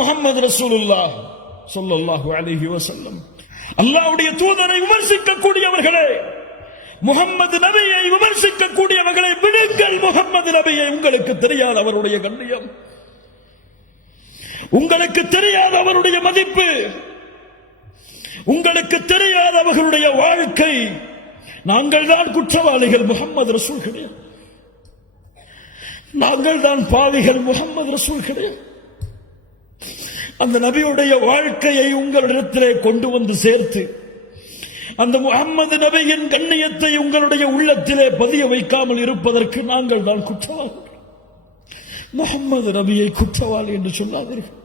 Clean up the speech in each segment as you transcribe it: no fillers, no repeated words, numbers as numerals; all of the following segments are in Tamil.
முஹம்மது ரசூலுல்லாஹ் ஸல்லல்லாஹு அலைஹி வஸல்லம் அல்லாஹ்வுடைய தூதரை விமர்சிக்கக்கூடியவர்களே, முகம்மது நபியை விமர்சிக்கக்கூடியவர்களை விடுங்கள். முகம்மது நபியை உங்களுக்கு தெரியாத அவருடைய கண்ணியம், உங்களுக்கு தெரியாத அவருடைய மதிப்பு, உங்களுக்கு தெரியாத அவர்களுடைய வாழ்க்கை. நாங்கள் தான் குற்றவாளிகள், முகம்மது ரசூல் கிடையாது. நாங்கள் தான் பாவிகள், முகம்மது ரசூல் கிடையாது. அந்த நபியுடைய வாழ்க்கையை உங்களிடத்திலே கொண்டு வந்து சேர்த்து அந்த முஹம்மது நபியின் கண்ணியத்தை உங்களுடைய உள்ளத்திலே பதிய வைக்காமல் இருப்பதற்கு நாங்கள் தான் குற்றவாளிகள். முஹம்மது நபியை குற்றவாளி என்று சொல்லாதீர்கள்,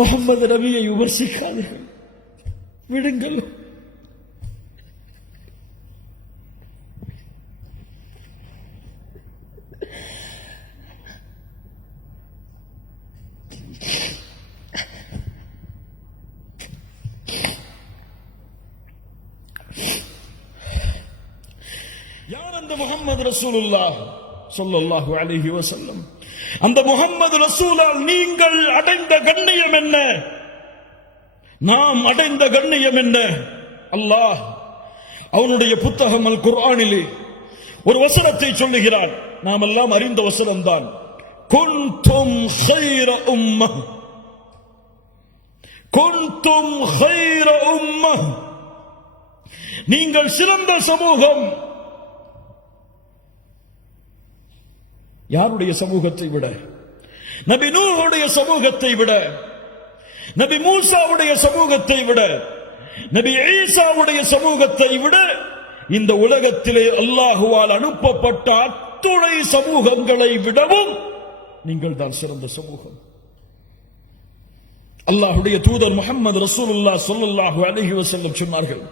முஹம்மது நபியை விமர்சிக்காதீர்கள், விடுங்கள். யார் அந்த முஹம்மது ரசூலுல்லாஹ் ஸல்லல்லாஹு அலைஹி வஸல்லம்? அந்த முஹம்மது ரசூலால் நீங்கள் அடைந்த கண்ணியம் என்ன? நாம் அடைந்த கண்ணியம் என்ன? அல்லாஹ் அவனுடைய புத்தகம் அல் குர்ஆனிலே ஒரு வசனத்தை சொல்லுகிறான். நாம் எல்லாம் அறிந்த வசனம் தான். குன்தும் கைர உம்மஹ், குன்தும் கைர உம்மஹ், நீங்கள் சிறந்த சமூகம். யாருடைய சமூகத்தை விட? நபி நூஹுடைய சமூகத்தை விட, நபி மூசாவுடைய சமூகத்தை விட, நபி ஈசாவுடைய சமூகத்தை விட இந்த உலகத்திலே அல்லாஹுவால் அனுப்பப்பட்ட அத்துணை சமூகங்களை விடவும் நீங்கள் தான் சிறந்த சமூகம். அல்லாஹ்வுடைய தூதர் முஹம்மது ரசூலுல்லாஹ் ஸல்லல்லாஹு அலைஹி வஸல்லம் சொன்னார்கள்,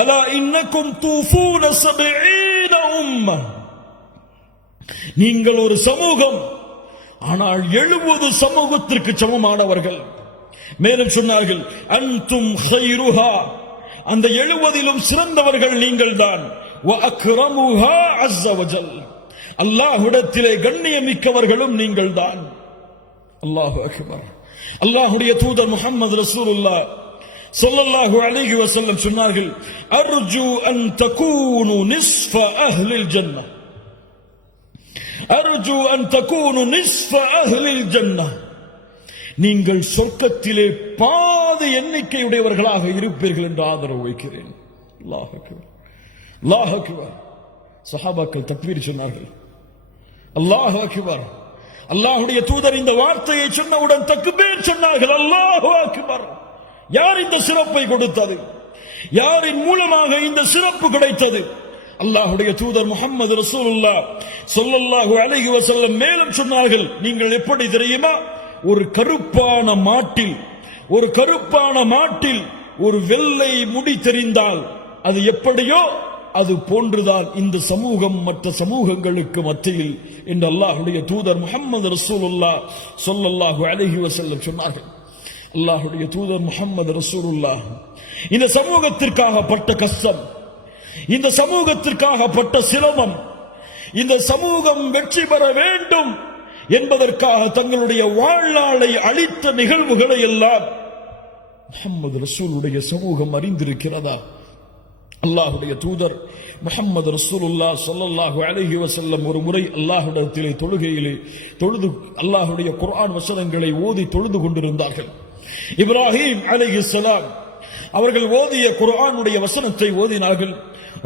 அலா இன்னக்கும் தூஃபூன 70 உம்ம, நீங்கள் ஒரு சமூகம், ஆனால் 70 சமூகத்திற்கு சமமானவர்கள். மேலும் சொன்னார்கள், அன்தும் கைருஹா, அந்த 70லும் சிறந்தவர்கள் நீங்கள் தான். வ அக்ரமுஹா அஸ்ஸ வஜல், அல்லாஹ்விடத்திலே கண்ணியமிக்கவர்களும் நீங்கள் தான். அல்லாஹு அக்பர். அல்லாஹ்வுடைய தூதர் முஹம்மது ரசூலுல்லாஹ் ஸல்லல்லாஹு அலைஹி வஸல்லம் சொன்னார்கள், அர்ஜு அன் தகூனு நிஸ்ஃப அஹ்லில் ஜன்னah, அர்ஜு அன் தகூனு நிஸ்ஃப அஹ்லில் ஜன்னah, நீங்கள் சொர்க்கத்திலே பாதி எண்ணிக்கையுடையவர்களாக இருப்பீர்கள் என்று ஆதரவு வைக்கிறேன். அல்லாஹ் அக்பர், அல்லாஹ் அக்பர். சஹாபாக்கள் தக்பீர் சொன்னார்கள். அல்லாஹ் அக்பர். அல்லாஹ்வுடைய தூதர் இந்த வார்த்தையை சொன்னவுடன் தக்பீர் சொன்னார்கள். அல்லாஹ் அக்பர். யார் இந்த சிறப்பை கொடுத்தது? யாரின் மூலமாக இந்த சிறப்பு கிடைத்தது? அல்லாஹ்வுடைய தூதர் முஹம்மது ரசூலுல்லாஹ் ஸல்லல்லாஹு அலைஹி வஸல்லம் மேலும் சொன்னார்கள், நீங்கள் எப்படி தெரியுமா? ஒரு கருப்பான மாட்டில் ஒரு வெள்ளை முடி தெரிந்தால் அது எப்படியோ அது போன்றுதான் இந்த சமூகம் மற்ற சமூகங்களுக்கு மத்தியில் என்று அல்லாஹ்வுடைய தூதர் முஹம்மது ரசூலுல்லாஹ் ஸல்லல்லாஹு அலைஹி வஸல்லம் சொன்னார்கள். அல்லாஹ்வுடைய தூதர் முஹம்மது ரசூலுல்லாஹ் இந்த சமூகத்திற்காக பட்ட கஷ்டம், இந்த சமூகத்திற்காக பட்ட சிரமம், இந்த சமூகம் வெற்றி பெற வேண்டும் என்பதற்காக தங்களுடைய வாழ்நாளை அளித்த நிகழ்வுகளை எல்லாம் முஹம்மது ரசூலுடைய சமூகம் அறிந்திருக்கிறதா? அல்லாஹ்வுடைய தூதர் முஹம்மது ரசூலுல்லாஹ் ஸல்லல்லாஹு அலைஹி வஸல்லம் ஒரு முறை அல்லாஹ்விடத்திலே தொழுகையிலே தொழுது அல்லாஹ்வுடைய குர்ஆன் வசனங்களை ஓதி தொழுது கொண்டிருந்தார்கள். இப்ராஹிம் அலைஹிஸ்ஸலாம் அவர்கள் ஓதிய குர்ஆனுடைய வசனத்தை ஓதினார்கள்.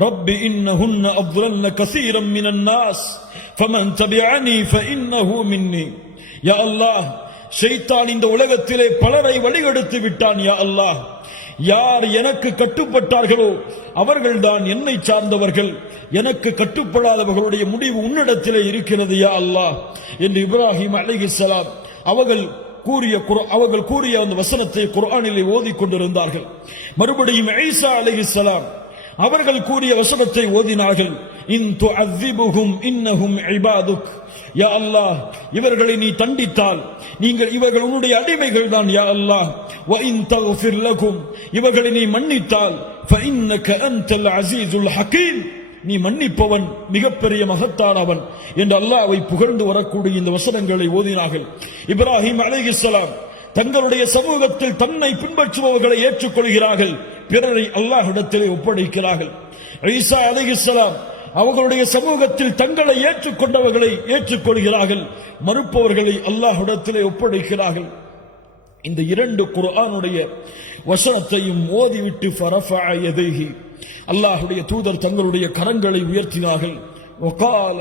ரப்பி இன்னஹுன்ன அضللن كثيرا من الناس فمن تبعني فانه مني. யா அல்லாஹ், ஷைத்தான் இந்த உலகத்திலே பலரை வழிகெடுத்து விட்டான். யா அல்லாஹ், யார் எனக்கு கட்டுப்பட்டார்களோ அவர்கள்தான் என்னை சார்ந்தவர்கள், எனக்கு கட்டுப்படாதவர்களுடைய முடிவு உன்னிடத்திலே இருக்கிறது யா அல்லாஹ் என்று இப்ராஹிம் அலைஹிஸ்ஸலாம் அவர்கள் கூறிய அந்த வசனத்தை குர்ஆனிலே ஓதிக்கொண்டிருந்தார்கள். மறுபடியும் ஈசா அலைஹிஸ்ஸலாம் அவர்கள் கூறிய வசனத்தை ஓதினார்கள். இன் துஅذிபுஹும் இன்னஹும் இபாதுக். யா அல்லாஹ், இவர்களை நீ தண்டித்தால் இவர்கள் உன்னுடைய அடிமைகள் தான் யா அல்லாஹ். வ இன் தக்ஃபிர் லகும், இவர்களை நீ மன்னித்தால் ஃபஇன்னக அன்தல் அஸீஸுல் ஹகீம், நீ மன்னிப்பவன், மிகப்பெரிய மகத்தானவன் என்று அல்லாஹ்வை புகழ்ந்து வரக்கூடிய இந்த வசனங்களை ஓதினார்கள். இப்ராஹிம் அலைஹிஸ்ஸலாம் தங்களுடைய சமூகத்தில் தன்னை பின்பற்றுபவர்களை ஏற்றுக்கொள்கிறார்கள், பிறரை அல்லாஹ்விடத்திலே ஒப்படைக்கிறார்கள். ஈசா அலைஹிஸ்ஸலாம் அவர்களுடைய சமூகத்தில் தங்களை ஏற்றுக்கொண்டவர்களை ஏற்றுக்கொள்கிறார்கள், மறுப்பவர்களை அல்லாஹ்விடத்திலே ஒப்படைக்கிறார்கள். இந்த இரண்டு குர்ஆனுடைய வசனத்தையும் ஓதிவிட்டு ஃபரஃபஅ யதைஹி, அல்லாஹ்வுடைய தூதர் தங்களுடைய கரங்களை உயர்த்தினார்கள். வகால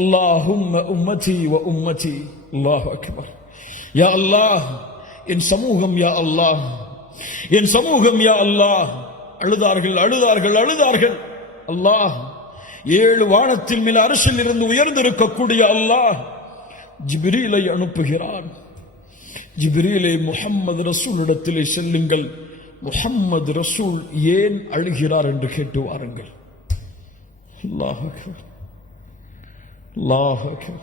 அல்லாஹும்ம உம்மதி வ உம்மதி. அல்லாஹு அக்பர். யா அல்லாஹ், என் சமூகம், யா அல்லாஹ், என் சமூகம், யா அல்லாஹ். அழுதார்கள் அழுதார்கள் அழுதார்கள். அல்லாஹ், 7 வானத்தில் மேல் அரசில் இருந்து உயர்ந்திருக்கக்கூடிய அல்லாஹ் ஜிப்ரீலை அனுப்புகிறான். ஜிப்ரீலே, முஹம்மது ரசூலிடத்திலே செல்லுங்கள், முஹம்மது ரசூல் ஏன் அழுகிறார் என்று கேட்டு வாருங்கள். அல்லாஹ் அக்பர், அல்லாஹ் அக்பர்.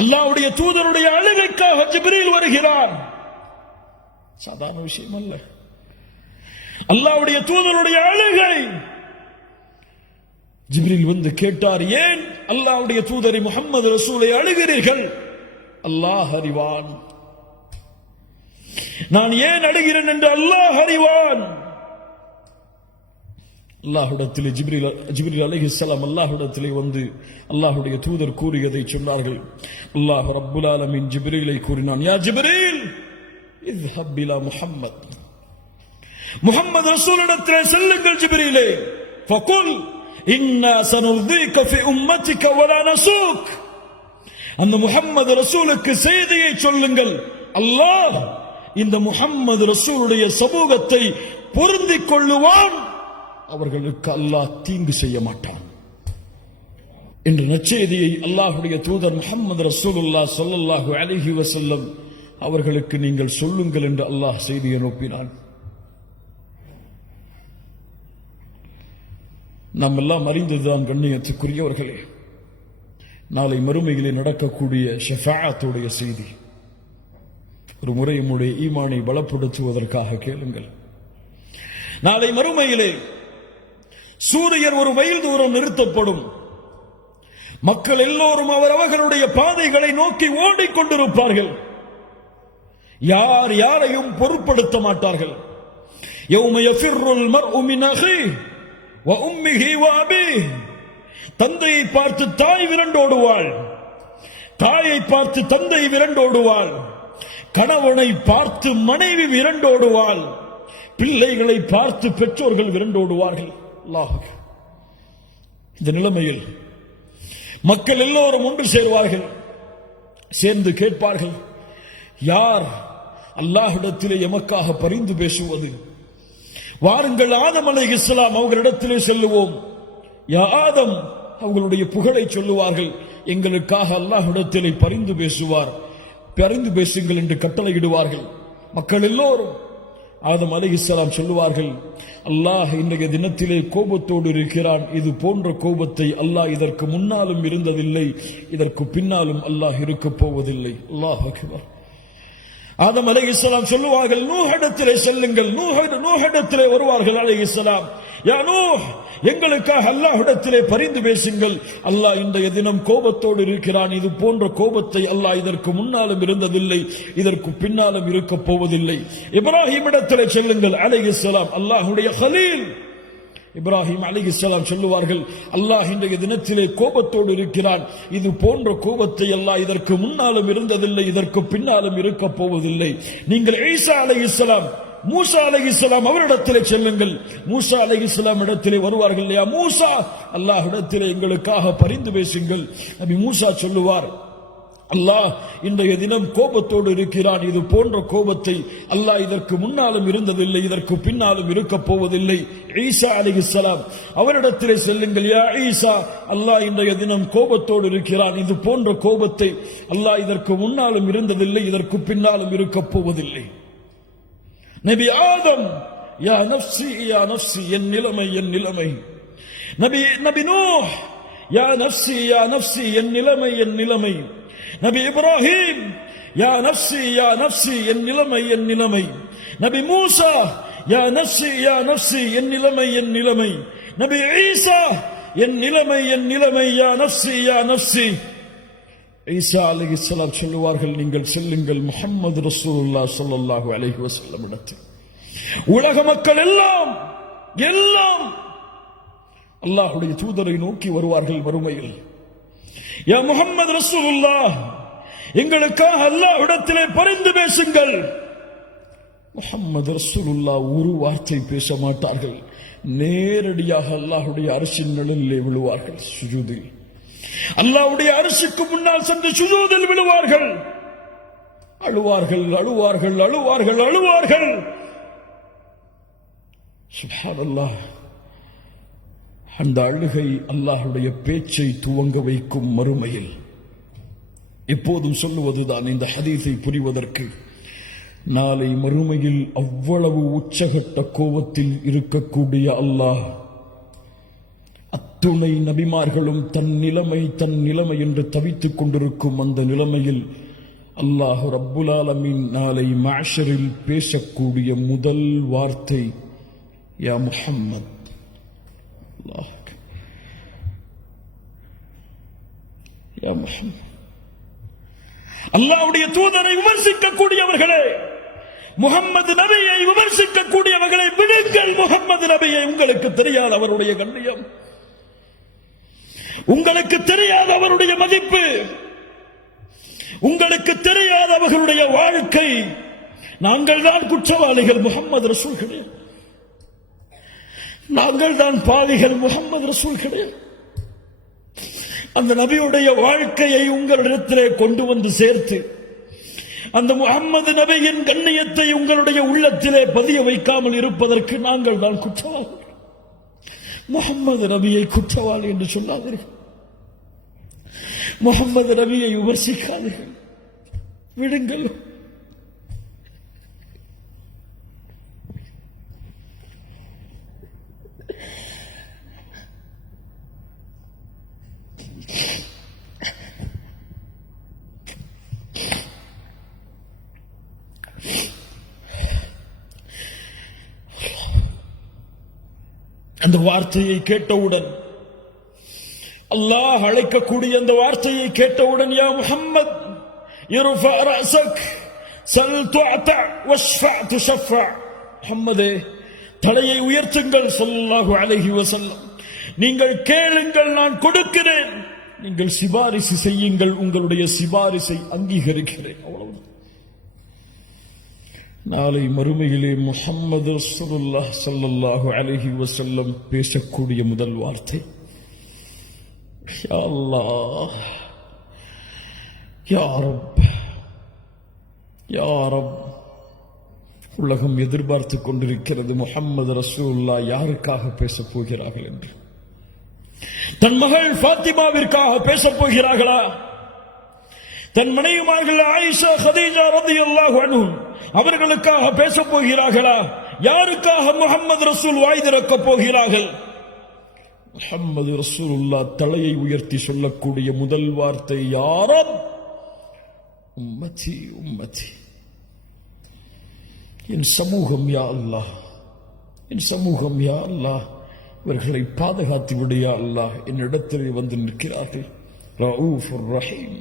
அல்லாஹ்வுடைய தூதருடைய அழுகைக்காக ஜிப்ரீல் வருகிறார். சாதாரண விஷயம் அல்ல. அல்லாஹ்வுடைய தூதருடைய அழுகை. ஜிப்ரீல் வந்து கேட்டார், ஏன் அல்லாஹ்வுடைய தூதரை முஹம்மது ரசூலை அழுகிறீர்கள்? அல்லாஹ் அறிவான். நான் ஏன் அழுகிறேன் என்று அல்லாஹ் அறிவான். அல்லாஹ்விடத்திலே ஜிப்ரீல் அலைஹிஸ்ஸலாம் அல்லாஹ்விடத்திலே வந்து அல்லாஹ்வுடைய தூதர் கூறியதை சொன்னார்கள். அல்லாஹ் ரப்புல் ஆலமீன் ஜிப்ரீலை கூறினான், யா ஜிப்ரீல் இத்ஹப் இலா முஹம்மத், முஹம்மது ரசூலிடத்திலே செல்லுங்கள் ஜிப்ரீலே. ஃபகுல் இன்னா சனுர்தீக ஃபி உம்மத்திக வலா நஸூக். அந்த முஹம்மது ரசூலுக்கு செய்தியை சொல்லுங்கள், அல்லாஹ் இந்த முஹம்மது ரசூலுடைய சமூகத்தை பொருந்திக் கொள்ளுவான், அவர்களுக்கு அல்லாஹ் தீங்கு செய்ய மாட்டான் என்ற நற்செய்தியை அல்லாஹ்வுடைய தூதர் முஹம்மது ரசூலுல்லாஹ் ஸல்லல்லாஹு அலைஹி வஸல்லம் அவர்களுக்கு நீங்கள் சொல்லுங்கள் என்று அல்லாஹ் செய்தி அனுப்பினான். நாம் எல்லாம் அறிந்ததுதான் கண்ணியத்துக்குரியவர்களே, நாளை மறுமையிலே நடக்கக்கூடிய ஷஃபாஅத்துடைய செய்தி. ஒரு முறை உம்முடைய ஈமானை பலப்படுத்துவதற்காக கேளுங்கள். நாளை மறுமையிலே சூரியன் ஒரு மைல் தூரம் நிறுத்தப்படும். மக்கள் எல்லோரும் அவரவர்களுடைய பாதைகளை நோக்கி ஓடிக்கொண்டிருப்பார்கள். யார் யாரையும் பொருட்படுத்த மாட்டார்கள். யௌம யஃபிர்ருல் மர்உ மின் அஹீஹி வ உம்மிஹி வ அபீஹி. தந்தையை பார்த்து தாய் விரண்டோடுவாள், தாயை பார்த்து தந்தை விரண்டோடுவாள், கணவனை பார்த்து மனைவி விரண்டோடுவாள், பிள்ளைகளை பார்த்து பெற்றோர்கள் விரண்டோடுவார்கள். அல்லாஹ், இந்த நிலைமையில் மக்கள் எல்லோரும் ஒன்று சேருவார்கள். சேர்ந்து கேட்பார்கள், யார் அல்லாஹ்விடத்திலே எமக்காக பரிந்து பேசுவது? வாருங்கள், ஆதம் அலைஹிஸ்ஸலாம் அவர்களிடத்திலே செல்லுவோம். யா ஆதம், அவர்களுடைய புகழை சொல்லுவார்கள். எங்களுக்காக அல்லாஹ்விடத்திலே பரிந்து பேசுவார், பரிந்து பேசுங்கள் என்று கட்டளையிடுவார்கள். மக்கள் எல்லோரும் ஆதம் அலைஹிஸ்ஸலாம் சொல்லுவார்கள், அல்லாஹ் இன்றைய தினத்திலே கோபத்தோடு இருக்கிறான். இது போன்ற கோபத்தை அல்லாஹ் இதற்கு முன்னாலும் இருந்ததில்லை, இதற்கு பின்னாலும் அல்லாஹ் இருக்கப் போவதில்லை. அல்லாஹ் அக்பர். ஆதம் அலைஹிஸ்ஸலாம் சொல்லுவார்கள், நூஹிடத்திலே செல்லுங்கள். நூஹிடத்திலே வருவார்கள் அலைஹிஸ்ஸலாம். யா நூஹ், எங்களுக்காக அல்லாஹ்விடத்திலே பரிந்து பேசுங்கள். அல்லாஹ் இன்றைய தினம் கோபத்தோடு இருக்கிறான். இது போன்ற கோபத்தை அல்லாஹ் இதற்கு முன்னாலும் இருந்ததில்லை, இதற்கு பின்னாலும் இருக்க போவதில்லை. இப்ராஹிம் இடத்திலே செல்லுங்கள் அலைஹிஸ்ஸலாம். அல்லாஹ்வுடைய கலீல் இப்ராஹிம் அலைஹிஸ்ஸலாம் சொல்லுவார்கள், அல்லாஹ் இன்றைய தினத்திலே கோபத்தோடு இருக்கிறான். இது போன்ற கோபத்தை அல்லாஹ் இதற்கு முன்னாலும் இருந்ததில்லை, இதற்கு பின்னாலும் இருக்க போவதில்லை. நீங்கள் ஈசா அலைஹிஸ்ஸலாம், மூசா அலைஹிஸ்ஸலாம் அவரிடத்திலே செல்லுங்கள். மூசா அலைஹிஸ்ஸலாம் இடத்திலே வருவார்கள். யா மூசா, அல்லாஹ்விடத்திலே எங்களுக்காக பரிந்து பேசுங்கள். நபி மூசா சொல்லுவார், அல்லாஹ் இன்றைய தினம் கோபத்தோடு இருக்கிறான். இது போன்ற கோபத்தை அல்லாஹ் இதற்கு முன்னாலும் இருந்ததில்லை, இதற்கு பின்னாலும் இருக்க போவதில்லை. ஈசா அலைஹிஸ்ஸலாம் அவரிடத்திலே செல்லுங்கள். யா ஈசா, அல்லாஹ் இன்றைய தினம் கோபத்தோடு இருக்கிறான். இது போன்ற கோபத்தை அல்லாஹ் இதற்கு முன்னாலும் இருந்ததில்லை, இதற்கு பின்னாலும் இருக்க போவதில்லை. நபி ஆதம், யா நஃப்ஸி யா நஃப்ஸி, என் நிலைமை என் நிலைமை. நபி நூஹ், யா நஃப்ஸி யா நஃப்ஸி, என் நிலைமை என் நிலைமை. நபி இப்ராஹிம், யா நஃப்ஸி யா நஃப்ஸி, என் நிலைமை என் நிலைமை. நபி மூசா, யா நஃப்ஸி யா நஃப்ஸி, என் நிலைமை என் நிலைமை. நபி ஈசா, என் நிலைமை யா நஃப்ஸி யா நஃப்ஸி. ஈசா அலைஹிஸ்ஸலாம் சொல்லுவார்கள், நீங்கள் செல்லுங்கள் முஹம்மது ரசூலுல்லாஹ் ஸல்லல்லாஹு அலைஹி வஸல்லம் இடத்தில். உலக மக்கள் எல்லாம் அல்லாஹ்வுடைய தூதரை நோக்கி வருவார்கள் மறுமையில். யா முஹம்மது ரசூலுல்லாஹ், எங்களுக்காக அல்லாஹ்விடத்திலே பரிந்து பேசுங்கள். முஹம்மது ரசூலுல்லாஹ் ஒரு வார்த்தை பேச மாட்டார்கள். நேரடியாக அல்லாஹ்வுடைய அரிசின் நிழலிலே விழுவார்கள். சுஜூதில் அல்லாஹ்வுடைய அரிசிக்கு முன்னால் சென்று சுஜூதில் விழுவார்கள். அழுவார்கள். சுப்ஹானல்லாஹ். அந்த அழுகை அல்லாஹ்வுடைய பேச்சை துவங்க வைக்கும் மறுமையில். எப்போதும் சொல்லுவதுதான் இந்த ஹதீஸை புரிவதற்கு, நாளை மறுமையில் அவ்வளவு உச்சகட்ட கோபத்தில் இருக்கக்கூடிய அல்லாஹ், அத்துணை நபிமார்களும் தன் நிலைமை என்று தவித்துக் கொண்டிருக்கும் அந்த நிலைமையில் அல்லாஹ் ரப்புல் ஆலமீன் நாளை மஹ்ஷரில் பேசக்கூடிய முதல் வார்த்தை யா முஹம்மத். யா முஹம்மத். அல்லாஹ்வுடைய தூதரை விமர்சிக்கக்கூடியவர்களே, முஹம்மது நபியை விமர்சிக்கக்கூடியவர்களை விடுங்கள். முஹம்மது நபியை உங்களுக்கு தெரியாத அவருடைய கண்ணியம், உங்களுக்கு தெரியாத அவருடைய மதிப்பு, உங்களுக்கு தெரியாத அவர்களுடைய வாழ்க்கை. நாங்கள் தான் குற்றவாளிகள், முஹம்மது ரசூல் கிடையாது. நாங்கள் தான் பாவிகள், முஹம்மது ரசூல் கிடையாது. அந்த நபியுடைய வாழ்க்கையை உங்களிடத்திலே கொண்டு வந்து சேர்த்து அந்த முஹம்மது நபியின் கண்ணியத்தை உங்களுடைய உள்ளத்திலே பதிய வைக்காமல் இருப்பதற்கு நாங்கள் தான் குற்றவாளிகள். முஹம்மது நபியை குற்றவாளி என்று சொல்லாதீர்கள். முஹம்மது நபியை விமர்சிக்காதீர்கள், விடுங்கள். அந்த வார்த்தையை கேட்டவுடன், அல்லாஹ் அழைக்கக்கூடிய அந்த வார்த்தையை கேட்டவுடன், யா முஹம்மத் இர்ஃபா ரஅஸக் சல் துஅத வஷ்ஃபா துஷஃபா. முஹம்மதே, தலையை உயர்த்துங்கள் ஸல்லல்லாஹு அலைஹி வஸல்லம். நீங்கள் கேளுங்கள், நான் கொடுக்கிறேன். நீங்கள் சிபாரிசு செய்யுங்கள், உங்களுடைய சிபாரிசை அங்கீகரிக்கிறேன். அவ்வளவுதான். நாளை மறுமையிலே முஹம்மது ரசூலுல்லாஹ் ஸல்லல்லாஹு அலைஹி வஸல்லம் பேசக்கூடிய முதல் வார்த்தை யா அல்லாஹ், யா ரப், யா ரப். உலகம் எதிர்பார்த்து கொண்டிருக்கிறது முஹம்மது ரசூலுல்லாஹ் யாருக்காக பேசப் போகிறார்கள் என்று. தன் மகள் ஃபாத்திமாவிற்காக பேசப் போகிறார்களா? தன் மனைவிமார்கள் ஆயிஷா, கதீஜா ரலியல்லாஹு அன்ஹும் அவர்களுக்காக பேசப் போகிறார்களா? யாருக்காக முஹம்மது ரசூல் வாய் திறக்கப் போகிறார்கள்? முஹம்மது ரசூலுல்லாஹ் தலையை உயர்த்தி சொல்லக்கூடிய முதல் வார்த்தை யா ரப், உம்மத்தி உம்மத்தி. என் சமூகம் யா அல்லாஹ், என் சமூகம் யா அல்லாஹ், இவர்களை பாதுகாத்து விடு யா அல்லாஹ். என்னிடத்திலே வந்து நிற்கிறார்கள். ரഊஃபுர் ரஹீம்,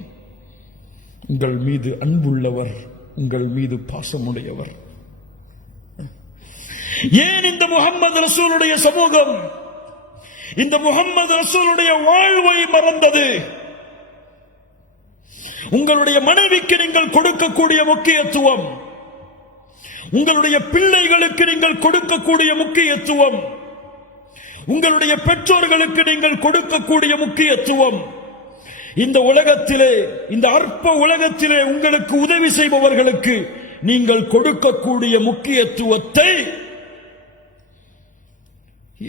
உங்கள் மீது அன்புள்ளவர், உங்கள் மீது பாசமுடையவர். ஏன் இந்த முஹம்மது ரசூலுடைய சமூகம் இந்த முஹம்மது ரசூலுடைய வாழ்வை மறந்தது? உங்களுடைய மனைவிக்கு நீங்கள் கொடுக்கக்கூடிய முக்கியத்துவம், உங்களுடைய பிள்ளைகளுக்கு நீங்கள் கொடுக்கக்கூடிய முக்கியத்துவம், உங்களுடைய பெற்றோர்களுக்கு நீங்கள் கொடுக்கக்கூடிய முக்கியத்துவம், இந்த உலகத்திலே, இந்த அற்ப உலகத்திலே உங்களுக்கு உதவி செய்பவர்களுக்கு நீங்கள் கொடுக்கக்கூடிய முக்கியத்துவத்தை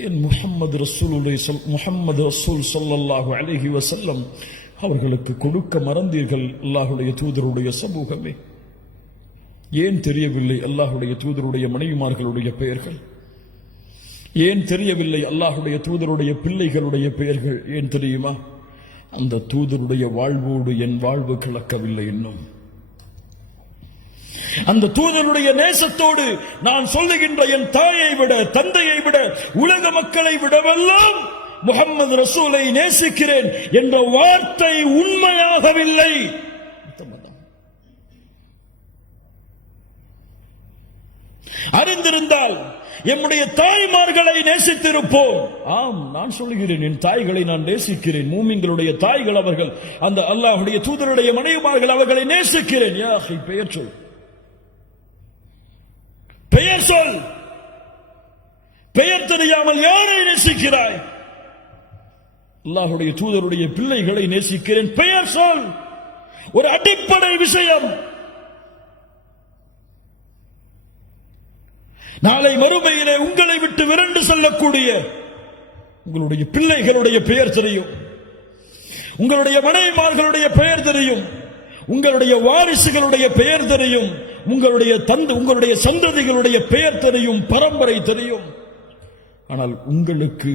ஏன் முஹம்மது ரசூல் ஸல்லல்லாஹு அலைஹி வஸல்லம் அவர்களுக்கு கொடுக்க மறந்தீர்கள்? அல்லாஹ்வுடைய தூதருடைய சமூகமே, ஏன் தெரியவில்லை அல்லாஹ்வுடைய தூதருடைய மனைவிமார்களுடைய பெயர்கள்? ஏன் தெரியவில்லை அல்லாஹ்வுடைய தூதருடைய பிள்ளைகளுடைய பெயர்கள்? ஏன் தெரியுமா? அந்த தூதருடைய வாழ்வோடு என் வாழ்வு கலக்கவில்லை இன்னும். அந்த தூதருடைய நேசத்தோடு நான் சொல்லுகின்ற என் தாயை விட, தந்தையை விட, உலக மக்களை விடவெல்லாம் முஹம்மது ரசூலை நேசிக்கிறேன் என்ற வார்த்தை உண்மையாகவில்லை. அறிந்திருந்தால் எம்முடைய தாய்மார்களை நேசித்திருப்போம். ஆம், நான் சொல்கிறேன், என் தாய்களை நான் நேசிக்கிறேன். மூமின்களுடைய தாய்கள் அவர்கள், அந்த அல்லாஹ்வுடைய தூதருடைய மனைவிமார்கள், அவர்களை நேசிக்கிறேன். யா அஹி, பெயர் சொல், பெயர் சொல். பெயர் தெரியாமல் யாரை நேசிக்கிறாய்? அல்லாஹ்வுடைய தூதருடைய பிள்ளைகளை நேசிக்கிறேன், பெயர் சொல். ஒரு அடிப்படை விஷயம். நாளை மறுமையிலே உங்களை விட்டு விரண்டு செல்லக்கூடிய உங்களுடைய பிள்ளைகளுடைய பெயர் தெரியும், உங்களுடைய மனைவிமார்களுடைய பெயர் தெரியும், உங்களுடைய வாரிசுகளுடைய பெயர் தெரியும், உங்களுடைய சந்ததிகளுடைய பெயர் தெரியும், பரம்பரை தெரியும். ஆனால் உங்களுக்கு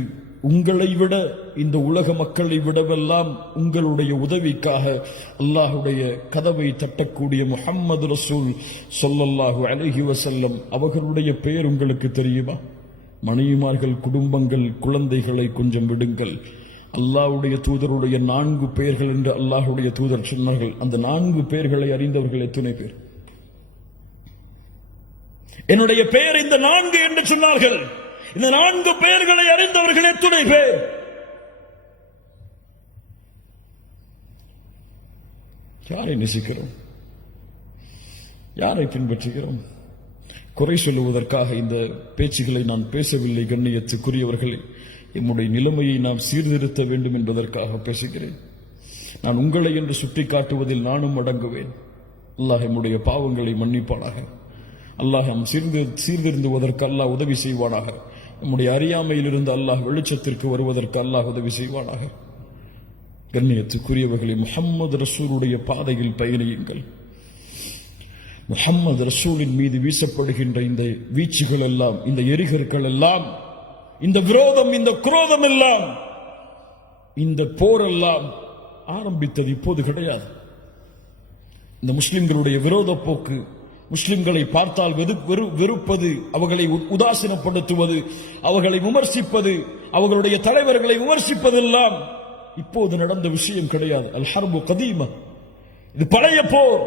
உங்களை விட, இந்த உலக மக்களை விடவெல்லாம் உங்களுடைய உதவிக்காக அல்லாஹ்வுடைய கதவை தட்டக்கூடிய முஹம்மது ரசூல் ஸல்லல்லாஹு அலைஹி வஸல்லம் அவர்களுடைய பெயர் உங்களுக்கு தெரியுமா? மனைவிமார்கள், குடும்பங்கள், குழந்தைகளை கொஞ்சம் விடுங்கள். அல்லாஹ்வுடைய தூதருடைய 4 பெயர்கள் என்று அல்லாஹ்வுடைய தூதர் சொன்னார்கள். அந்த 4 பெயர்களை அறிந்தவர்கள் எத்தனை பேர்? என்னுடைய பெயர் இந்த 4 என்று சொன்னார்கள். இந்த 4 பெயர்களை அறிந்தவர்கள் எத்தனை பேர்? யாரை நேசிக்கிறோம்? யாரை பின்பற்றுகிறோம்? குறை சொல்லுவதற்காக இந்த பேச்சுகளை நான் பேசவில்லை. கண்ணியத்துக்குரியவர்களே, என்னுடைய நிலைமையை நாம் சீர்திருத்த வேண்டும் என்பதற்காக பேசுகிறேன். நான் உங்களை என்று சுட்டிக்காட்டுவதில் நானும் அடங்குவேன். அல்லாஹ் நம்முடைய பாவங்களை மன்னிப்பானாக. அல்லாஹ் நாம் சீர்திருந்துவதற்கு அல்லாஹ் உதவி செய்வானாக. நம்முடைய அறியாமையிலிருந்து அல்லாஹ் வெளிச்சத்திற்கு வருவதற்கு அல்லாஹ் உதவி செய்வானாக. கண்ணியத்துக்குரியவர்களே, முஹம்மது ரசூலுடைய பாதையில் பயணியுங்கள். முஹம்மது ரசூலின் மீது வீசப்படுகின்ற இந்த வீச்சுகள் எல்லாம், இந்த எரிகற்கள் எல்லாம், இந்த விரோதம், இந்த குரோதம் எல்லாம், இந்த போரெல்லாம் ஆரம்பித்தது இப்போது கிடையாது. இந்த முஸ்லிம்களுடைய விரோத போக்கு, முஸ்லிம்களை பார்த்தால் வெறுப்பது, அவர்களை உதாசீனப்படுத்துவது, அவர்களை விமர்சிப்பது, அவர்களுடைய தலைவர்களை விமர்சிப்பதெல்லாம் இப்போது நடந்த விஷயம் கிடையாது. அல் ஹர்பு கதீமா, இது பழைய போர்.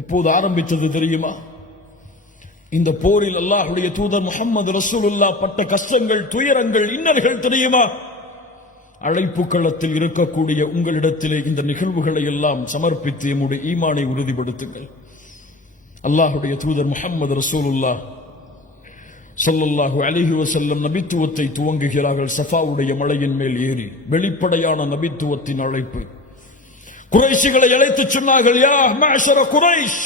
எப்போது ஆரம்பித்தது தெரியுமா? இந்த போரில் அல்லாஹ்வுடைய தூதர் முஹம்மது ரசூலுல்லாஹ் பட்ட கஷ்டங்கள், துயரங்கள், இன்னல்கள் தெரியுமா? அழைப்பு களத்தில் இருக்கக்கூடிய உங்களிடத்திலே இந்த நிகழ்வுகளை எல்லாம் சமர்ப்பித்து நம்முடைய ஈமானை உறுதிப்படுத்துங்கள். அல்லாஹ்வுடைய தூதர் முஹம்மது ரசூலுல்லாஹ் ஸல்லல்லாஹு அலைஹி வஸல்லம் நபித்துவத்தை துவங்குகிறார்கள். சஃபாவுடைய மலையின் மேல் ஏறி வெளிப்படையான நபித்துவத்தின் அழைப்பு. குறைஷிகளை அழைத்து சொன்னார்கள், யா மஅஷர குறைஷ்,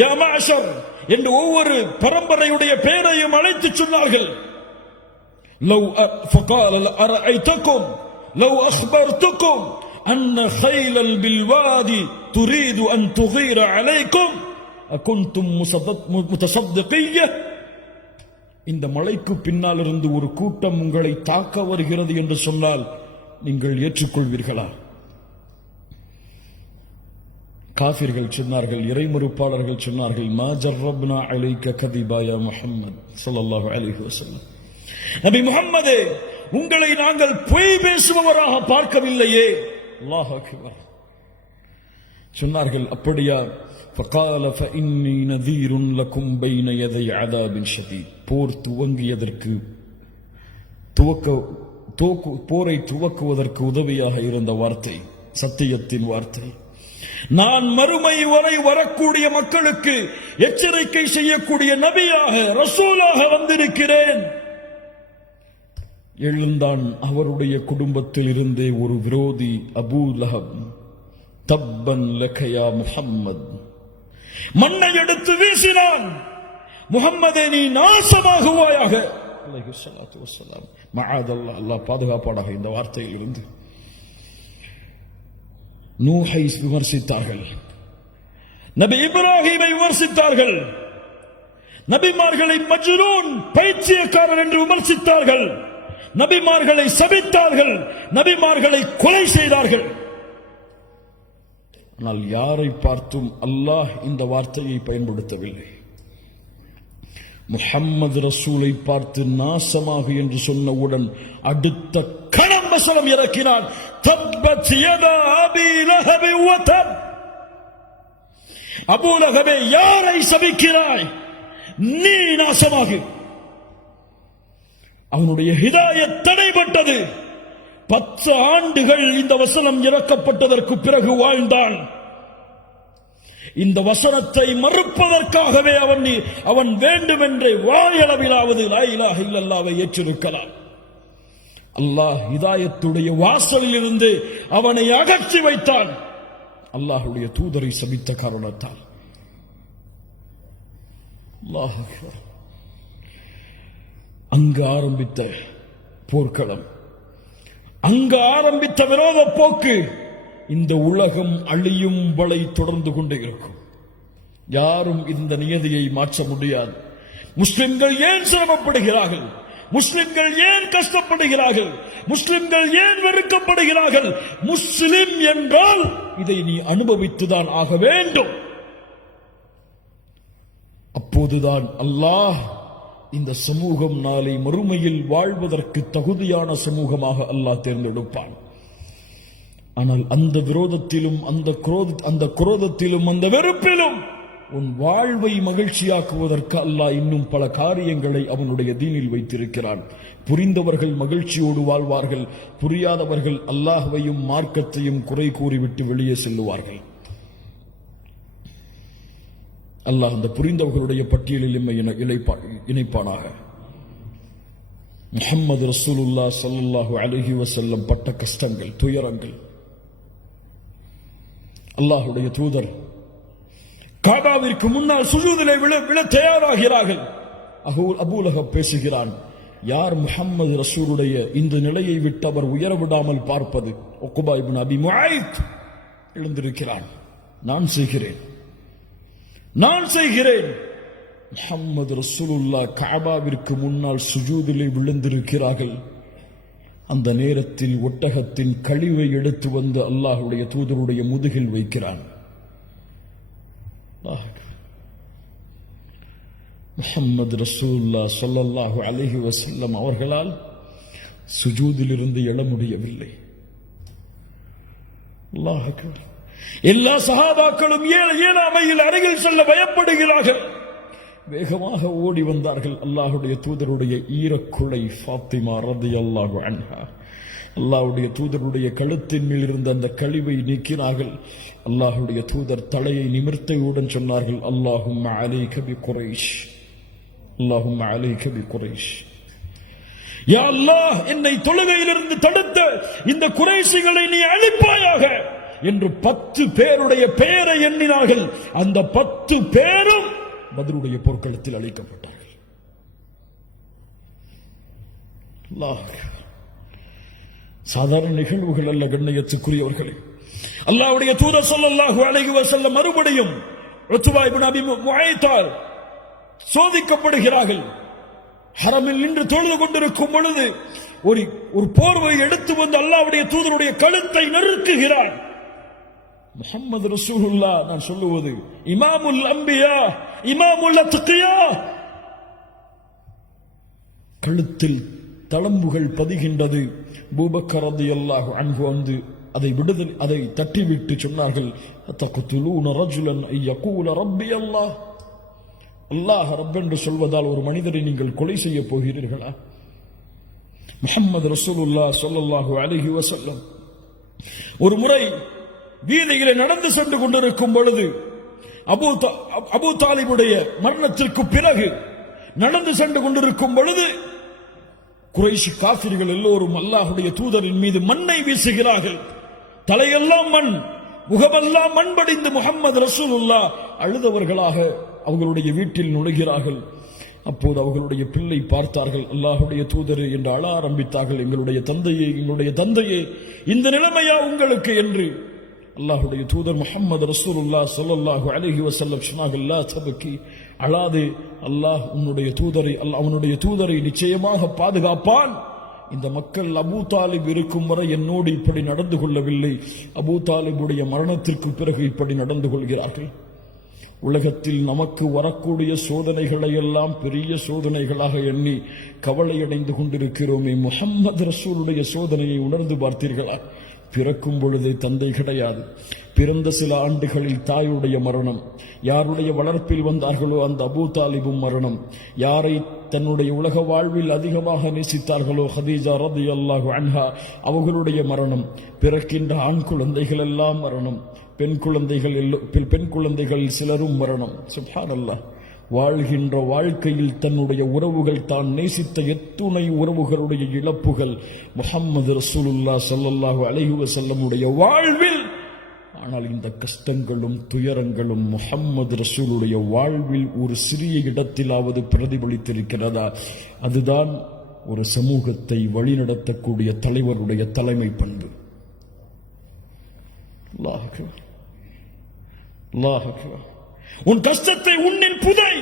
யா மஅஷர் என்று ஒவ்வொரு பரம்பரையுடைய பெயரையும் அழைத்து சொன்னார்கள். லவ் ஃபகால அரஐதகும் லவ் அக்பர்துகும் அன்ன கைலல் பில்வாதி துரீது அன் துகீர அலைக்கும் அகுன்தும் முத்தசத்திகிய்ய. இந்த மலைக்கு பின்னால் இருந்து ஒரு கூட்டம் உங்களை தாக்க வருகிறது என்று சொன்னால் நீங்கள் ஏற்றுக்கொள்வீர்களா? காஃபிர்கள் சொன்னார்கள், இறைமறுப்பாளர்கள் சொன்னார்கள், மா ஜர்ரப்னா அலைக்க கதிபா யா முஹம்மத் ஸல்லல்லாஹு அலைஹி வஸல்லம். நபி முஹம்மதே, உங்களை நாங்கள் பொய் பேசுபவராக பார்க்கவில்லையே. அல்லாஹ் அக்பர். சொன்னார்கள், அப்படியா? فقال فإني نذير لكم بين يدي عذاب شديد. போர் துவங்கியதற்கு போரை துவக்குவதற்கு உதவியாக இருந்த வார்த்தை, சத்தியத்தின் வார்த்தை. நான் மறுமை வரை வரக்கூடிய மக்களுக்கு எச்சரிக்கை செய்யக்கூடிய நபியாக, ரசூலாக வந்திருக்கிறேன். எழுந்தான் அவருடைய குடும்பத்தில் இருந்தே ஒரு விரோதி, அபூ லஹப். தப்பன் லக யா முஹம்மத். மண்ணை எடுத்து வீசினான். முஹம்மதே, நீ நாசமாகுவாயாக. அலைஹிஸ்ஸலாத்து வஸ்ஸலாம். மஆதல்லாஹ், அல்லாஹ் பாதுகாப்பாடாக இந்த வார்த்தையில் இருந்து. நூஹை விமர்சித்தார்கள், நபி இப்ராஹீமை விமர்சித்தார்கள், நபிமார்களை மஜ்னூன், பைத்தியக்காரர் என்று விமர்சித்தார்கள், நபிமார்களை சபித்தார்கள், நபிமார்களை கொலை செய்தார்கள். ஆனால் யாரை பார்த்தும் அல்லாஹ் இந்த வார்த்தையை பயன்படுத்தவில்லை. முஹம்மது ரசூலை பார்த்து நாசமாக என்று சொன்னவுடன் அடுத்த கணம் வசனம் இறக்கினான். தப்பத் யதா அபீ லஹப் வ தப். அபூ லஹபே, யாரை சபிக்கிறாய்? நீ நாசமாகு. அவனுடைய ஹிதாயத் தடைபட்டது. 10 ஆண்டுகள் இந்த வசனம் இறக்கப்பட்டதற்கு பிறகு வாழ்ந்தான். இந்த வசனத்தை மறுப்பதற்காகவே அவன் வேண்டுமென்றே வாயளவிலாவது லா இலாஹ இல்லல்லாஹ்வை ஏற்றிருக்கலாம். அல்லாஹ் ஹிதாயத்துடைய வாசலில் இருந்து அவனை அகற்றி வைத்தான். அல்லாஹ்வுடைய தூதரை சபித்த காரணத்தால். அல்லாஹ் அக்பர். அங்கு ஆரம்பித்த போர்க்களம், அங்கு ஆரம்பித்த விரோத போக்கு இந்த உலகம் அழியும் வரை தொடர்ந்து கொண்டே இருக்கும். யாரும் இந்த நியதியை மாற்ற முடியாது. முஸ்லிம்கள் ஏன் சிரமப்படுகிறார்கள்? முஸ்லிம்கள் ஏன் கஷ்டப்படுகிறார்கள்? முஸ்லிம்கள் ஏன் வெறுக்கப்படுகிறார்கள்? முஸ்லிம் என்றால் இதை நீ அனுபவித்துதான் ஆக வேண்டும். அப்போதுதான் அல்லாஹ் இந்த சமூகம் நாளை மறுமையில் வாழ்வதற்கு தகுதியான சமூகமாக அல்லாஹ் தேர்ந்தெடுப்பான். ஆனால் அந்த விரோதத்திலும் அந்த குரோதத்திலும் அந்த வெறுப்பிலும் உன் வாழ்வை மகிழ்ச்சியாக்குவதற்கு அல்லாஹ் இன்னும் பல காரியங்களை அவனுடைய தீனில் வைத்திருக்கிறான். புரிந்தவர்கள் மகிழ்ச்சியோடு வாழ்வார்கள், புரியாதவர்கள் அல்லாஹ்வையும் மார்க்கத்தையும் குறை கூறிவிட்டு வெளியே செல்லுவார்கள். அல்லாஹ் அந்த புரிந்தவர்களுடைய பட்டியலில் இணைப்பானாக. முஹம்மது ரசூலுல்லாஹ் ஸல்லல்லாஹு அலைஹி வஸல்லம் பட்ட கஷ்டங்கள், துயரங்கள். அல்லாஹ்வுடைய தூதர் காபாவிற்கு முன்னால் சுஜூதிலே விழ தயாராகிறார்கள். அபூ லஹப் பேசுகிறான், யார் முஹம்மது ரசூலுடைய இந்த நிலையை விட்டு அவர் உயர விடாமல் பார்ப்பது? உக்பா இப்னு அபி முஆய்த் எழுந்திருக்கிறான். நான் செய்கிறேன். முஹம்மது ரசூலுல்லாஹ் காபாவிற்கு முன்னால் சுஜூதிலே விழுந்திருக்கிறார்கள். அந்த நேரத்தில் ஒட்டகத்தின் கழிவை எடுத்து வந்து அல்லாஹ்வுடைய தூதருடைய முதுகில் வைக்கிறான். முஹம்மது ரசூலுல்லாஹ் ஸல்லல்லாஹு அலைஹி வஸல்லம் அவர்களால் சுஜூதிலிருந்து எழ முடியவில்லை. அல்லாஹ் அக்பர். எல்லா சஹாபாக்களும் ஏழாமையில் அருகில் செல்ல பயப்படுகிறார்கள். வேகமாக ஓடி வந்தார்கள். அல்லாஹ்வுடைய தூதருடைய ஈரக்குலை ஃபாத்திமா ரலியல்லாஹு அன்ஹா அல்லாஹ்வுடைய தூதருடைய கழுத்தின் மேல் இருந்த அந்த கழிவை நீக்கினார்கள். அல்லாஹ்வுடைய தூதர் தலையை நிமிர்த்தையுடன் சொன்னார்கள், அல்லாஹும்ம அலைக பி குரைஷ், அல்லாஹும்ம அலைக பி குரைஷ். யா அல்லாஹ், என்னை தொழுகையிலிருந்து தடுத்த இந்த குறைஷிகளை நீ அழிப்பாயாக என்று 10 பேருடைய பெயரை எண்ணினார்கள். அந்த 10 பேரும் பத்ருடைய போர்க்களத்தில் அழிக்கப்பட்டார்கள். சாதாரண நிகழ்வுகள் அல்ல கண்ணியத்துக்குரியவர்களே. அல்லாஹ்வுடைய தூதர் ஸல்லல்லாஹு அலைஹி வஸல்லம் மறுபடியும் உத்பா இப்னு அபி முஆய்த்தால் சோதிக்கப்படுகிறார்கள். ஹரமில் நின்று தொழுது கொண்டிருக்கும் பொழுது ஒரு போர்வை எடுத்து வந்து அல்லாஹ்வுடைய தூதருடைய கழுத்தை நெருக்குகிறார். முஹம்மது ரசூலுல்லாஹ், நான் சொல்லுவது இமாமுல் அன்பியா, இமாமுல் அத்கியா, கழுத்தில் தளம்புகள் பதிகின்றது. அபூபக்கர் ரலியல்லாஹு அன்ஹு வந்து அதை தட்டிவிட்டு சொன்னார்கள், தக்துலூன ரஜுலன் யகூல ரப்பி அல்லாஹ், அல்லாஹ் ரப் என்று சொல்வதால் ஒரு மனிதரை நீங்கள் கொலை செய்ய போகிறீர்களா? முஹம்மது ரசூலுல்லாஹ் ஸல்லல்லாஹு அலைஹி வஸல்லம் ஒரு முறை வீதியிலே நடந்து சென்று கொண்டிருக்கும் பொழுது அபூ தாலிபுடைய மரணத்திற்கு பிறகு நடந்து சென்று கொண்டிருக்கும் பொழுது குறைஷி காஃபிர்கள் எல்லோரும் அல்லாஹ்வுடைய தூதரின் மீது மண்ணை வீசுகிறார்கள். தலையெல்லாம் மண், முகமெல்லாம் மண் படிந்து முஹம்மது ரசூலுல்லாஹ் அழுதவர்களாக அவர்களுடைய வீட்டில் நுழைகிறார்கள். அப்போது அவர்களுடைய பிள்ளை பார்த்தார்கள். அல்லாஹ்வுடைய தூதரே என்று அழ ஆரம்பித்தார்கள். எங்களுடைய தந்தையே, இந்த நிலைமையா உங்களுக்கு என்று. அல்லாஹ்வுடைய தூதர் முஹம்மது ரசூலுல்லாஹ் ஸல்லல்லாஹு அலைஹி வஸல்லம் சொன்னார்கள், லா தபகி, அழாதே, அல்லாஹ் அவனுடைய தூதரை நிச்சயமாக பாதுகாப்பான். இந்த மக்கள் அபூ தாலிப் இருக்கும் வரை என்னோடு இப்படி நடந்து கொள்ளவில்லை, அபூ தாலிபுடைய மரணத்திற்கு பிறகு இப்படி நடந்து கொள்கிறார்கள். உலகத்தில் நமக்கு வரக்கூடிய சோதனைகளை எல்லாம் பெரிய சோதனைகளாக எண்ணி கவலையடைந்து கொண்டிருக்கிறோமே, முஹம்மது ரசூலுடைய சோதனையை உணர்ந்து பார்த்தீர்களா? பிறக்கும் பொழுது தந்தை கிடையாது, பிறந்த சில ஆண்டுகளில் தாயுடைய மரணம், யாருடைய வளர்ப்பில் வந்தார்களோ அந்த அபூ தாலிபும் மரணம், யாரை தன்னுடைய உலக வாழ்வில் அதிகமாக நேசித்தார்களோ ஹதீஜா ரலியல்லாஹு அன்ஹா அவர்களுடைய மரணம், பிறக்கின்ற ஆண் குழந்தைகள் எல்லாம் மரணம், பெண் குழந்தைகள் சிலரும் மரணம். சுப்ஹானல்லாஹ். வாழ்கின்ற வாழ்க்கையில் தன்னுடைய உறவுகள், தான் நேசித்த எத்துணை உறவுகளுடைய இழப்புகள் முஹம்மது ரசூலுல்லாஹ் ஸல்லல்லாஹு அலைஹி வஸல்லமுடைய வாழ்வில். ஆனால் இந்த கஷ்டங்களும் துயரங்களும் முஹம்மது ரசூலுடைய வாழ்வில் ஒரு சிறிய இடத்திலாவது பிரதிபலித்திருக்கிறதா? அதுதான் ஒரு சமூகத்தை வழிநடத்தக்கூடிய தலைவருடைய தலைமை பண்பு. அல்லாஹ் அக்பர், அல்லாஹ் அக்பர். உன் கஷ்டத்தை உன்னின் புதை,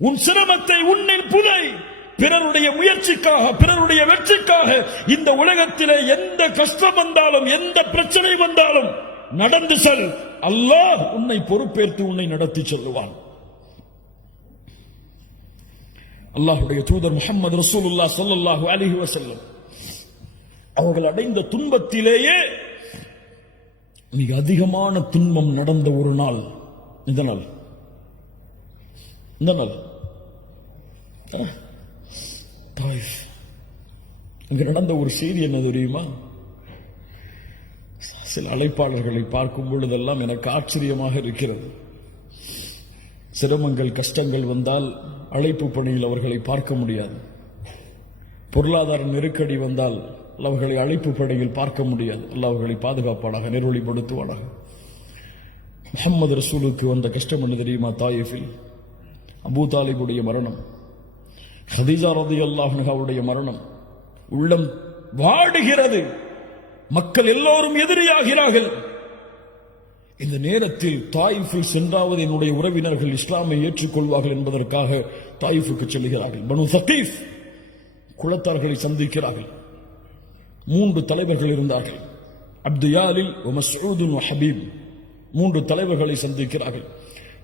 உன் சிரமத்தை உன்னின் புதை. பிறருடைய முயற்சிக்காக, பிறருடைய வெற்றிக்காக இந்த உலகத்திலே எந்த கஷ்டம் வந்தாலும், எந்த பிரச்சனை வந்தாலும் நடந்து செல். அல்லாஹ் உன்னை பொறுப்பேற்று உன்னை நடத்தி செல்லுவான். அல்லாஹ்வுடைய தூதர் முஹம்மது ரசூலுல்லாஹ் ஸல்லல்லாஹு அலைஹி வஸல்லம் அவர்கள் அடைந்த துன்பத்திலேயே மிக அதிகமான துன்பம் நடந்த ஒரு நாள் இந்த நாள். தாயிஃப் இங்க நடந்த ஒரு செய்தி என்ன தெரியுமா? சில அழைப்பாளர்களை பார்க்கும் பொழுதெல்லாம் எனக்கு ஆச்சரியமாக இருக்கிறது. சிரமங்கள் கஷ்டங்கள் வந்தால் அழைப்பு பணியில் அவர்களை பார்க்க முடியாது. பொருளாதார நெருக்கடி வந்தால் அவர்களை அழைப்பு பணியில் பார்க்க முடியாது. அல்லாஹ் அவர்களை பாதுகாப்பானாக, நெருவழிப்படுத்துவானாக. முஹம்மது ரசூலுக்கு வந்த கஷ்டம் என்ன தெரியுமா? தாயிஃபில் அபூ தாலிபுடைய மரணம், ஹதீஜா ரலியல்லாஹு அன்ஹாவுடைய மரணம். உள்ளம் வாடுகிறது. மக்கள் எல்லோரும் எதிரியாகிறார்கள். இந்த நேரத்தில் தாயிஃபில் சென்றாவது என்னுடைய உறவினர்கள் இஸ்லாமை ஏற்றுக்கொள்வார்கள் என்பதற்காக தாயிஃபுக்கு செல்கிறார்கள். பனு ஸகீஃப் குலத்தார்களை சந்திக்கிறார்கள். 3 தலைவர்கள் இருந்தார்கள், அப்துயாலில், மஸ்ஊத், ஹபீப். 3 தலைவர்களை சந்திக்கிறார்கள்.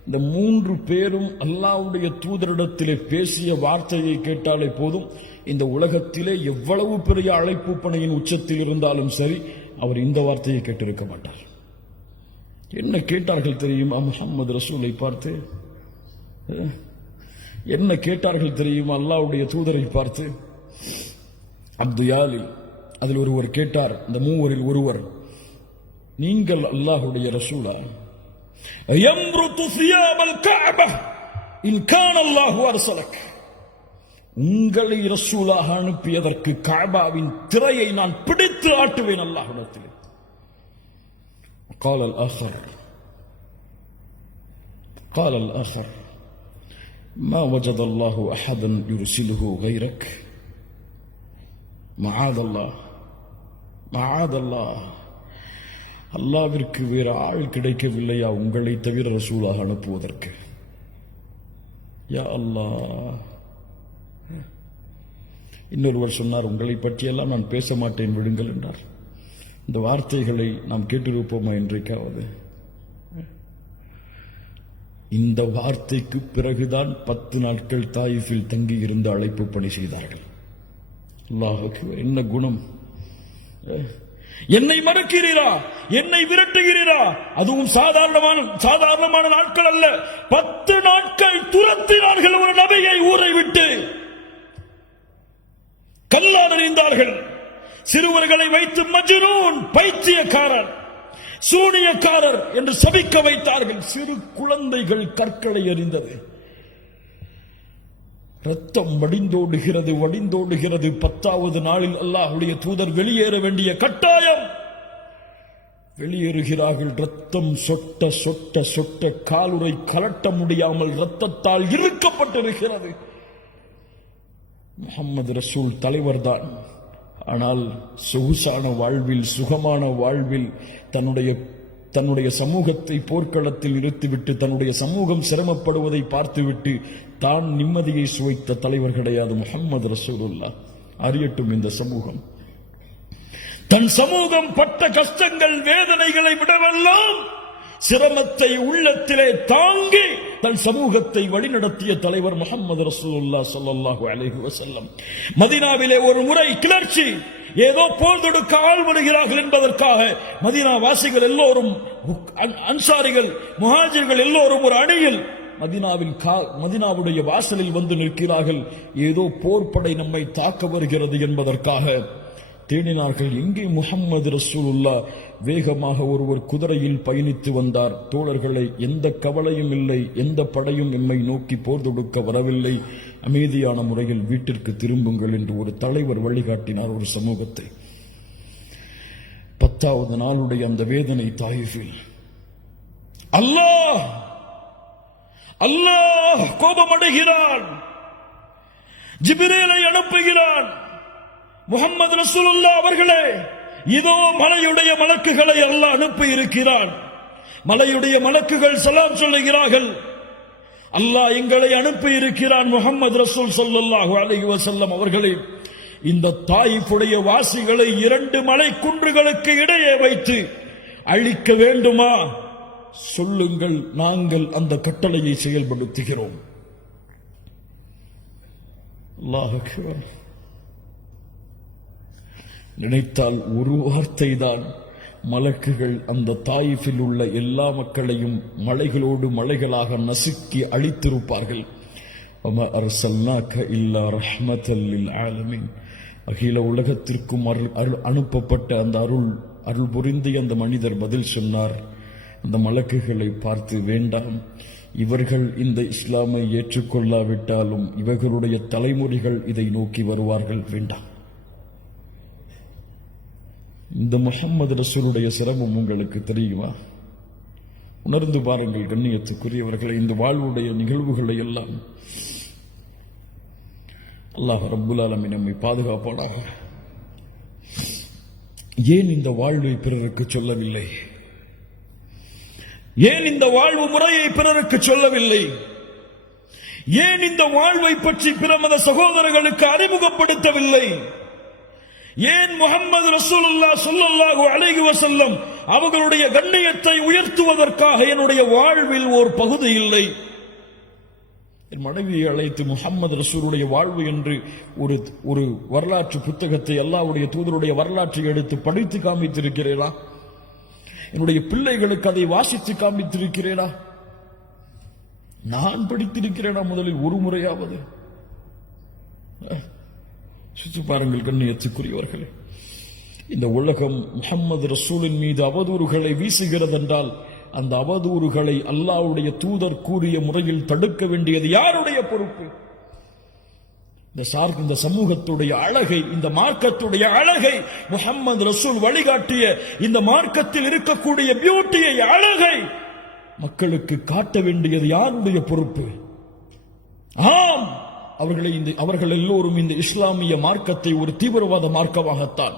இந்த 3 பேரும் அல்லாஹ்வுடைய தூதரிடத்திலே பேசிய வார்த்தையை கேட்டாலே போதும், இந்த உலகத்திலே எவ்வளவு பெரிய அழைப்பு பணியின் உச்சத்தில் இருந்தாலும் சரி, அவர் இந்த வார்த்தையை கேட்டிருக்க மாட்டார். என்ன கேட்டார்கள் தெரியுமா? முஹம்மது ரசூலை பார்த்து என்ன கேட்டார்கள் தெரியுமா? அல்லாஹ்வுடைய தூதரை பார்த்து. அப்துயாலில் அதில் ஒருவர் கேட்டார், இந்த 3 ஒருவர், நீங்கள் அல்லாஹ்வுடைய ரசூலா? யம்ருது சியாபல் கஅபா இன் கான அல்லாஹு அர்ஸலக். உங்களை ரசூலாக அனுப்பியதற்கு கஅபாவின் திரையை நான் பிடித்து ஆட்டுவேன் அல்லாஹ்விடத்தில். قال الآخر ما وجد الله أحدا يرسله غيرك. معاذ الله. அல்லாஹ்விற்கு வேறு ஆள் கிடைக்கவில்லையா உங்களை தவிர ரசூலாக அனுப்புவதற்கு? யா அல்லாஹ். இன்னொருவர் சொன்னார், உங்களை பற்றியெல்லாம் நான் பேச மாட்டேன், விடுங்கள் என்றார். இந்த வார்த்தைகளை நாம் கேட்டிருப்போமா இன்றைக்காவது? இந்த வார்த்தைக்கு பிறகுதான் 10 நாட்கள் தாயிஃபில் தங்கி இருந்து அழைப்பு பணி செய்தார்கள். அல்லாஹ் அக்பர். என்ன குணம்! என்னை மறக்கிறீரா, என்னை விரட்டுகிறீரா? அதுவும் சாதாரணமான நாட்கள் அல்ல. 10 நாட்கள் துரத்தினார்கள் ஒரு நபியை ஊரை விட்டு. கல்லால் எறிந்தார்கள். சிறுவர்களை வைத்து மஜ்னூன், பைத்தியக்காரர், சூனியக்காரர் என்று சபிக்க வைத்தார்கள். சிறு குழந்தைகள் கற்களை எறிந்தது. ரத்தம் வடிந்தோடுகிறது. 10வது நாளில் அல்லாஹ்வுடைய தூதர் வெளியேற வேண்டிய கட்டாயம். வெளியேறுகிறார்கள். ரத்தம் சொட்ட சொட்ட சொட்ட காலுறை கலட்ட முடியாமல் ரத்தத்தால் இறுக்கப்பட்டிருக்கிறது. முஹம்மது ரசூல் தலைவர்தான். ஆனால் சொகுசான வாழ்வில், சுகமான வாழ்வில் தன்னுடைய சமூகத்தை போர்க்களத்தில் நிறுத்திவிட்டு, தன்னுடைய சமூகம் சிரமப்படுவதை பார்த்துவிட்டு தான் நிம்மதியை சுவைத்த தலைவர் கிடையாது முஹம்மது ரசூலுல்லாஹ். அறியட்டும் இந்த சமூகம், தன் சமூகம் பட்ட கஷ்டங்கள் வேதனைகளை விடவெல்லாம் சிரமத்தை உள்ளத்திலே தாங்கி தன் சமூகத்தை வழிநடத்திய தலைவர் முஹம்மது ரசூலுல்லாஹ் ஸல்லல்லாஹு அலைஹி வஸல்லம். மதீனாவிலே ஒரு முறை கிளர்ச்சி, ஏதோ போர் தொடுக்க ஆள் வருகிறார்கள் என்பதற்காக மதீனா வாசிகள் எல்லோரும், அன்சாரிகள், முஹாஜிர்கள் எல்லோரும் ஒரு அணியில் மதீனாவுடைய வாசலில் வந்து நிற்கிறார்கள். ஏதோ போர்ப்படை நம்மை தாக்க வருகிறது என்பதற்காக தேடினார்கள். எங்கே முஹம்மது ரசூலுல்லாஹ்? வேகமாக ஒருவர் குதிரையில் பயணித்து வந்தார். தோழர்களை, எந்த கவலையும் இல்லை, எந்த படையும் எம்மை நோக்கி போர் தொடுக்க வரவில்லை, அமைதியான முறையில் வீட்டிற்கு திரும்புங்கள் என்று ஒரு தலைவர் வழிகாட்டினார் ஒரு சமூகத்தை. 10வது நாளுடைய அந்த வேதனை தாயிஃபில். அல்லாஹ் கோபமடைகிறான், ஜிப்ரீலை அனுப்புகிறான். முஹம்மது ரசூலுல்லாஹ் அவர்களே, இதோ மலையுடைய மலக்குகளை அல்லாஹ் அனுப்பி இருக்கிறான். மலையுடைய மலக்குகள் சலாம் சொல்லுகிறார்கள், அல்லாஹ் எங்களை அனுப்பி இருக்கிறான். முஹம்மது ரசூல் ஸல்லல்லாஹு அலைஹி வஸல்லம் அவர்களே, இந்த தாயிஃபுடைய வாசிகளை 2 மலை குன்றுகளுக்கு இடையே வைத்து அழிக்க வேண்டுமா? சொல்லுங்கள், நாங்கள் அந்த கட்டளையை செயல்படுத்துகிறோம். அல்லாஹ் அக்பர். நினைத்தால் ஒரு வார்த்தை தான், மலக்குகள் அந்த தாயிஃபில் உள்ள எல்லா மக்களையும் மலைகளோடு மலைகளாக நசுக்கி அழித்திருப்பார்கள். வமா அர்சல்னாக இல்லா ரஹ்மத்தல் லில் ஆலமீன். அகில உலகத்திற்கும் அனுப்பப்பட்ட அந்த அருள் புரிந்து அந்த மனிதர் பதில் சொன்னார். அந்த மலக்குகளை பார்த்து, வேண்டாம், இவர்கள் இந்த இஸ்லாமை ஏற்றுக்கொள்ளாவிட்டாலும் இவர்களுடைய தலைமுறைகள் இதை நோக்கி வருவார்கள், வேண்டாம். இந்த முஹம்மது ரசூலுடைய சிரமம் உங்களுக்கு தெரியுமா? உணர்ந்து பாருங்கள் கண்ணியத்துக்குரியவர்களை. இந்த வாழ்வுடைய நிகழ்வுகளை எல்லாம் அல்லாஹ் ரப்புல் ஆலமீன் நம்மை பாதுகாப்பானாக. ஏன் இந்த வாழ்வை பிறருக்கு சொல்லவில்லை? ஏன் இந்த வாழ்வு முறையை பிறருக்கு சொல்லவில்லை? ஏன் இந்த வாழ்வை பற்றி பிற மத சகோதரர்களுக்கு அறிமுகப்படுத்தவில்லை? ஏன் முஹம்மது ரசூலுல்லாஹ் ஸல்லல்லாஹு அலைஹி வஸல்லம் அவர்களுடைய கண்ணியத்தை உயர்த்துவதற்காக என்னுடைய வாழ்வில் ஒரு பகுதி இல்லை? என் மனைவியை அழைத்து முஹம்மது ரசூலுடைய வாழ்வு என்று ஒரு வரலாற்று புத்தகத்தை, அல்லாஹ்வுடைய தூதருடைய வரலாற்றை எடுத்து படித்து காமித்திருக்கிறேனா? என்னுடைய பிள்ளைகளுக்கு அதை வாசித்து காமித்திருக்கிறேனா? நான் படித்திருக்கிறேனா முதலில் ஒரு முறையாவது? சுற்றி பாருங்கள் கண்ணியத்துக்குரியவர்களே. இந்த உலகம் முஹம்மது ரசூலின் மீது அவதூறுகளை வீசுகிறது என்றால், அந்த அவதூறுகளை அல்லாஹ்வுடைய தூதர் கூறிய முறையில் தடுக்க வேண்டியது யாருடைய பொறுப்பு? இந்த சமூகத்துடைய அழகை, இந்த மார்க்கத்துடைய அழகை, முஹம்மது ரசூல் வழிகாட்டிய இந்த மார்க்கத்தில் இருக்கக்கூடிய பியூட்டியை, அழகை மக்களுக்கு காட்ட வேண்டியது யாருடைய பொறுப்பு? ஆம், அவர்கள் எல்லோரும் இந்த இஸ்லாமிய மார்க்கத்தை ஒரு தீவிரவாத மார்க்கமாகத்தான்,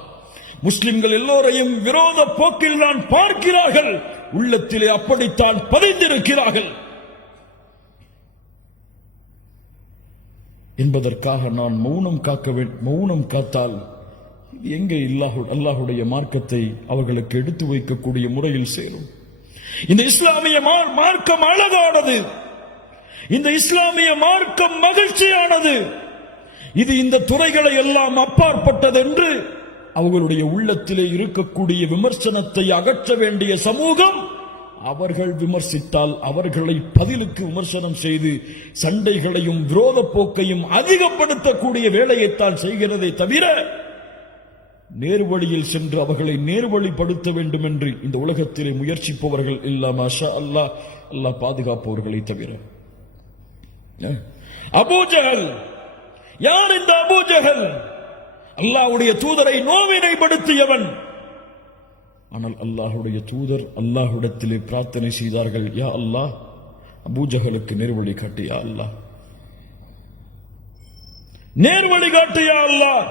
முஸ்லிம்கள் எல்லோரையும் விரோத போக்கில் தான் பார்க்கிறார்கள், உள்ளத்திலே அப்படித்தான் பதிந்திருக்கிறார்கள் என்பதற்காக நான் மௌனம் காத்தால் எங்கே அல்லாஹுடைய மார்க்கத்தை அவர்களுக்கு எடுத்து வைக்கக்கூடிய முறையில் சேரும்? இந்த இஸ்லாமிய மார்க்கம் அழகானது, இந்த இஸ்லாமிய மார்க்கம் மகிழ்ச்சியானது, இது இந்த துறைகளை எல்லாம் அப்பாற்பட்டது என்று அவர்களுடைய உள்ளத்திலே இருக்கக்கூடிய விமர்சனத்தை அகற்ற வேண்டிய சமூகம், அவர்கள் விமர்சித்தால் அவர்களை பதிலுக்கு விமர்சனம் செய்து சண்டைகளையும் விரோத போக்கையும் அதிகப்படுத்தக்கூடிய வேலையைத்தான் செய்கிறதே தவிர, நேர்வழியில் சென்று அவர்களை நேர்வழிப்படுத்த வேண்டும் என்று இந்த உலகத்திலே முயற்சிப்பவர்கள் இல்ல, மாஷா அல்லாஹ், அல்லாஹ் பாதுகாப்பவர்களை தவிர. அபூஜஹல், யார் இந்த அபூஜஹல்? அல்லாஹ்வுடைய தூதரை நோவினைப்படுத்தியவன். ஆனால் அல்லாஹ்வுடைய தூதர் அல்லாஹ்விடத்திலே பிரார்த்தனை செய்தார்கள், யா அல்லாஹ், அபூஜஹலுக்கு நேர்வழி காட்டு, யா அல்லாஹ், நேர்வழி காட்டு, யா அல்லாஹ்.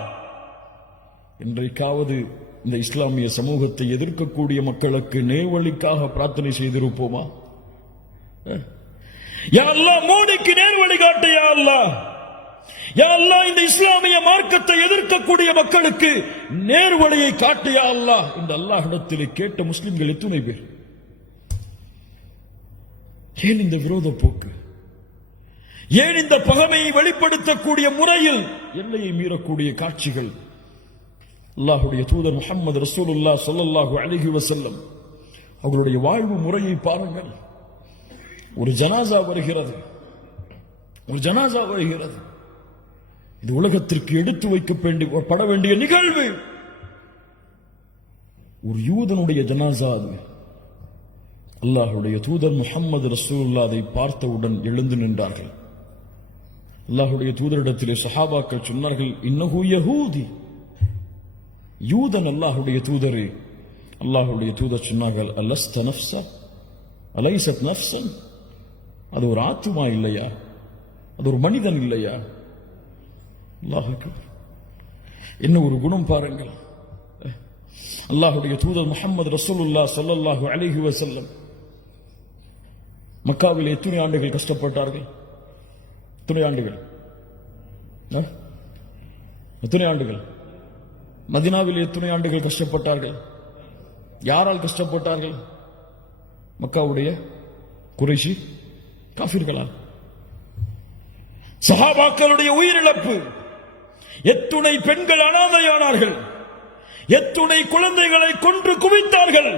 இன்றைக்காவது இந்த இஸ்லாமிய சமூகத்தை எதிர்க்கக்கூடிய மக்களுக்கு நேர்வழிக்காக பிரார்த்தனை செய்திருப்போமா? யா அல்லாஹ், மோடிக்கு நேர்வழி காட்டு, யா அல்லாஹ், யா அல்லாஹ், இந்த இஸ்லாமிய மார்க்கத்தை எதிர்க்கக்கூடிய மக்களுக்கு நேர்வழியை காட்டு, யா அல்லாஹ். இந்த அல்லாஹ்விடத்திலே கேட்ட முஸ்லிம்கள் எத்தனை பேர்? ஏன் இந்த விரோத போக்கு? ஏன் இந்த பகைமையை வெளிப்படுத்தக்கூடிய முறையில் எல்லையை மீறக்கூடிய காட்சிகள்? அல்லாஹ்வுடைய தூதர் முஹம்மது ரசூலுல்லாஹ் ஸல்லல்லாஹு அலைஹி வஸல்லம் அவர்களுடைய வாழ்வு முறையை பாருங்கள். ஒரு ஜனாசா வருகிறது, இது உலகத்திற்கு எடுத்து வைக்கப்பட வேண்டிய நிகழ்வு. ஒரு யூதனுடைய ஜனாசா அது. அல்லாஹ்வுடைய தூதர் முஹம்மது ரசூலுல்லாஹ் அதை பார்த்தவுடன் எழுந்து நின்றார்கள். அல்லாஹ்வுடைய தூதரிடத்திலே சஹாபாக்கள் சொன்னார்கள், இன்னஹு யஹூதி, யூதன் அல்லாஹ்வுடைய தூதரே. அல்லாஹ்வுடைய தூதர் சொன்னார்கள், அலஸ்த நஃப்ஸ அலைஸத் நஃப்ஸன், அது ஒரு ஆத்துமா இல்லையா? அது ஒரு மனிதன் இல்லையா? அல்லாஹ் அக்பர். என்ன ஒரு குணம் பாருங்கள். அல்லாஹ்வுடைய தூதர் முஹம்மது ரசூலுல்லாஹ் ஸல்லல்லாஹு அலைஹி வஸல்லம் மக்காவில் எத்தனை ஆண்டுகள் கஷ்டப்பட்டார்கள்? எத்தனை ஆண்டுகள்? மதீனாவில் எத்தனை ஆண்டுகள் கஷ்டப்பட்டார்கள்? யாரால் கஷ்டப்பட்டார்கள்? மக்காவுடைய குறைஷி காஃபிர்களால். சஹாபாக்களுடைய உயிரிழப்பு. எத்துணை பெண்கள் அனாதையானார்கள், எத்துணை குழந்தைகளை கொன்று குவித்தார்கள்,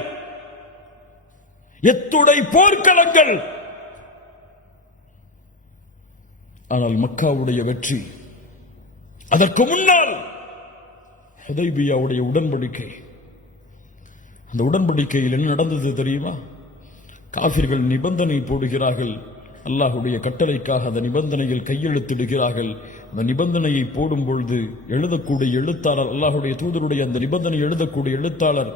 எத்துணை போர்க்களங்கள். ஆனால் மக்காவுடைய வெற்றி. அதற்கு முன்னால் ஹுதைபியாவுடைய உடன்படிக்கை. அந்த உடன்படிக்கையில் என்ன நடந்தது தெரியுமா? காஃபிர்கள் நிபந்தனை போடுகிறார்கள், அல்லாஹ்வுடைய கட்டளைக்காக அந்த நிபந்தனையில் கையெழுத்திடுகிறார்கள். அந்த நிபந்தனையை போடும் பொழுது எழுதக்கூடிய எழுத்தாளர், அல்லாஹ்வுடைய தூதருடைய அந்த நிபந்தனை எழுதக்கூடிய எழுத்தாளர்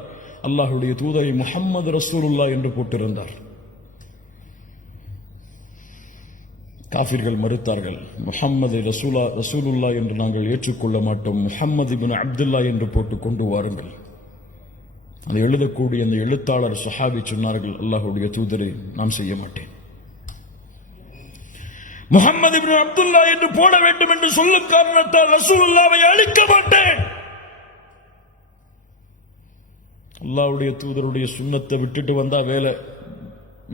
அல்லாஹ்வுடைய தூதரை முஹம்மது ரசூலுல்லாஹ் என்று போட்டிருந்தார். காஃபிர்கள் மறுத்தார்கள், முஹம்மது ரசூலுல்லாஹ் என்று நாங்கள் ஏற்றுக்கொள்ள மாட்டோம், முஹம்மது இப்னு அப்துல்லாஹ் என்று போட்டு கொண்டு வாருங்கள். அதை எழுதக்கூடிய அந்த எழுத்தாளர் சஹாபி சொன்னார்கள், அல்லாஹ்வுடைய தூதரை நான் செய்ய மாட்டேன். முஹம்மது இப்னு அப்துல்லாஹ் என்று போட வேண்டும் என்று சொல்லும் காரணத்தால் ரசூலுல்லாஹ்வை அழிக்க மாட்டேன். அல்லாஹ்வுடைய தூதருடைய சுன்னத்தை விட்டுட்டு வந்தா வேலை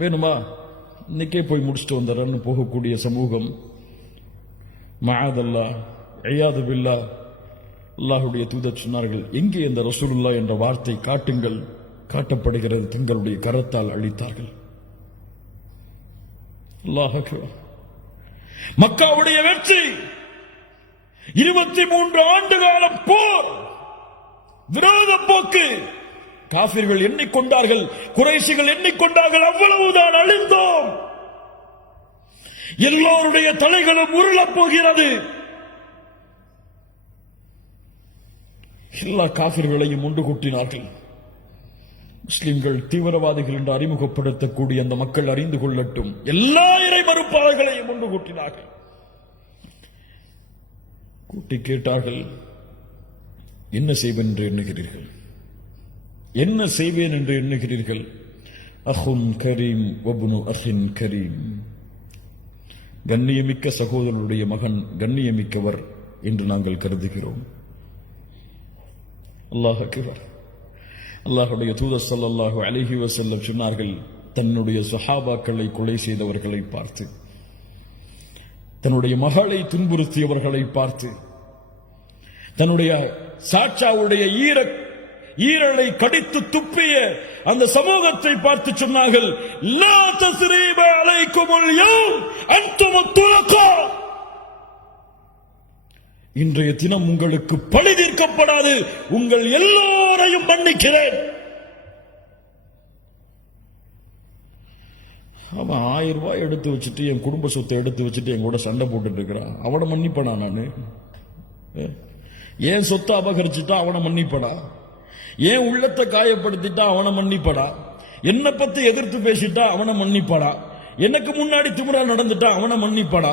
வேணுமா? இன்னைக்கே போய் முடிச்சுட்டு வந்தாரன்னு போகக்கூடிய சமூகம். மஆதல்லாஹ், இயாது பில்லாஹ். அல்லாஹ்வுடைய தூதர் சொன்னார்கள், எங்கே அந்த ரசூலுல்லாஹ் என்ற வார்த்தை காட்டுங்கள். காட்டப்படுகிறது, தங்களுடைய கரத்தால் அழித்தார்கள். அல்லாஹ் அக்பர். மக்காவுடைய வெற்றி. 23 ஆண்டு காலம் போர், விரோத போக்கு. காஃபிர்கள் எண்ணிக்கொண்டார்கள், குறைஷிகள் எண்ணிக்கொண்டார்கள், அவ்வளவுதான், அழிந்தோம், எல்லோருடைய தலைகளும் உருளப் போகிறது. எல்லா காஃபிர்களையும் ஒன்று கூட்டினார்கள். முஸ்லிம்கள் தீவிரவாதிகள் என்று அறிமுகப்படுத்தக்கூடிய அந்த மக்கள் அறிந்து கொள்ளட்டும், எல்லா இறை மறுப்பாளர்களையும் ஒன்று கூட்டினார்கள். கூட்டி கேட்டார்கள், என்ன செய்வேன் என்று எண்ணுகிறீர்கள்? என்ன செய்வேன் என்று எண்ணுகிறீர்கள்? அஹுன் கரீம் வப்னு அஹின் கரீம், கண்ணியமிக்க சகோதரனுடைய மகன் கண்ணியமிக்கவர் என்று நாங்கள் கருதுகிறோம். அல்லாஹ் அக்பர். அல்லாஹ்வுடைய தூதர் ஸல்லல்லாஹு அலைஹி வஸல்லம் சொன்னார்கள், தன்னுடைய சஹாபாக்களை கொலை செய்தவர்களை பார்த்து, தன்னுடைய மகளை துன்புறுத்தியவர்களை பார்த்து, தன்னுடைய சாச்சாவுடைய ஈரலை கடித்து துப்பிய அந்த சமூகத்தை பார்த்து சொன்னார்கள், லா தஸ்ரீப அலைக்குமுல் யௌம் அன்துமுத் துலகா, இன்றைய தினம் உங்களுக்கு பழி தீர்க்கப்படாது, உங்கள் எல்லோரையும் மன்னிக்கிறேன். அவன் 1000 ரூபாய் எடுத்து வச்சுட்டு, என் குடும்ப சொத்தை எடுத்து வச்சுட்டு என் கூட சண்டை போட்டுட்டு இருக்கிறான், அவனை மன்னிப்படா? நானு ஏன் சொத்தை அபகரிச்சுட்டா அவனை மன்னிப்படா? ஏன் உள்ளத்தை காயப்படுத்திட்டா அவனை மன்னிப்படா? என்னை பத்தி எதிர்த்து பேசிட்டா அவனை மன்னிப்படா? எனக்கு முன்னாடி திமிரா நடந்துட்டா அவனை மன்னிப்படா?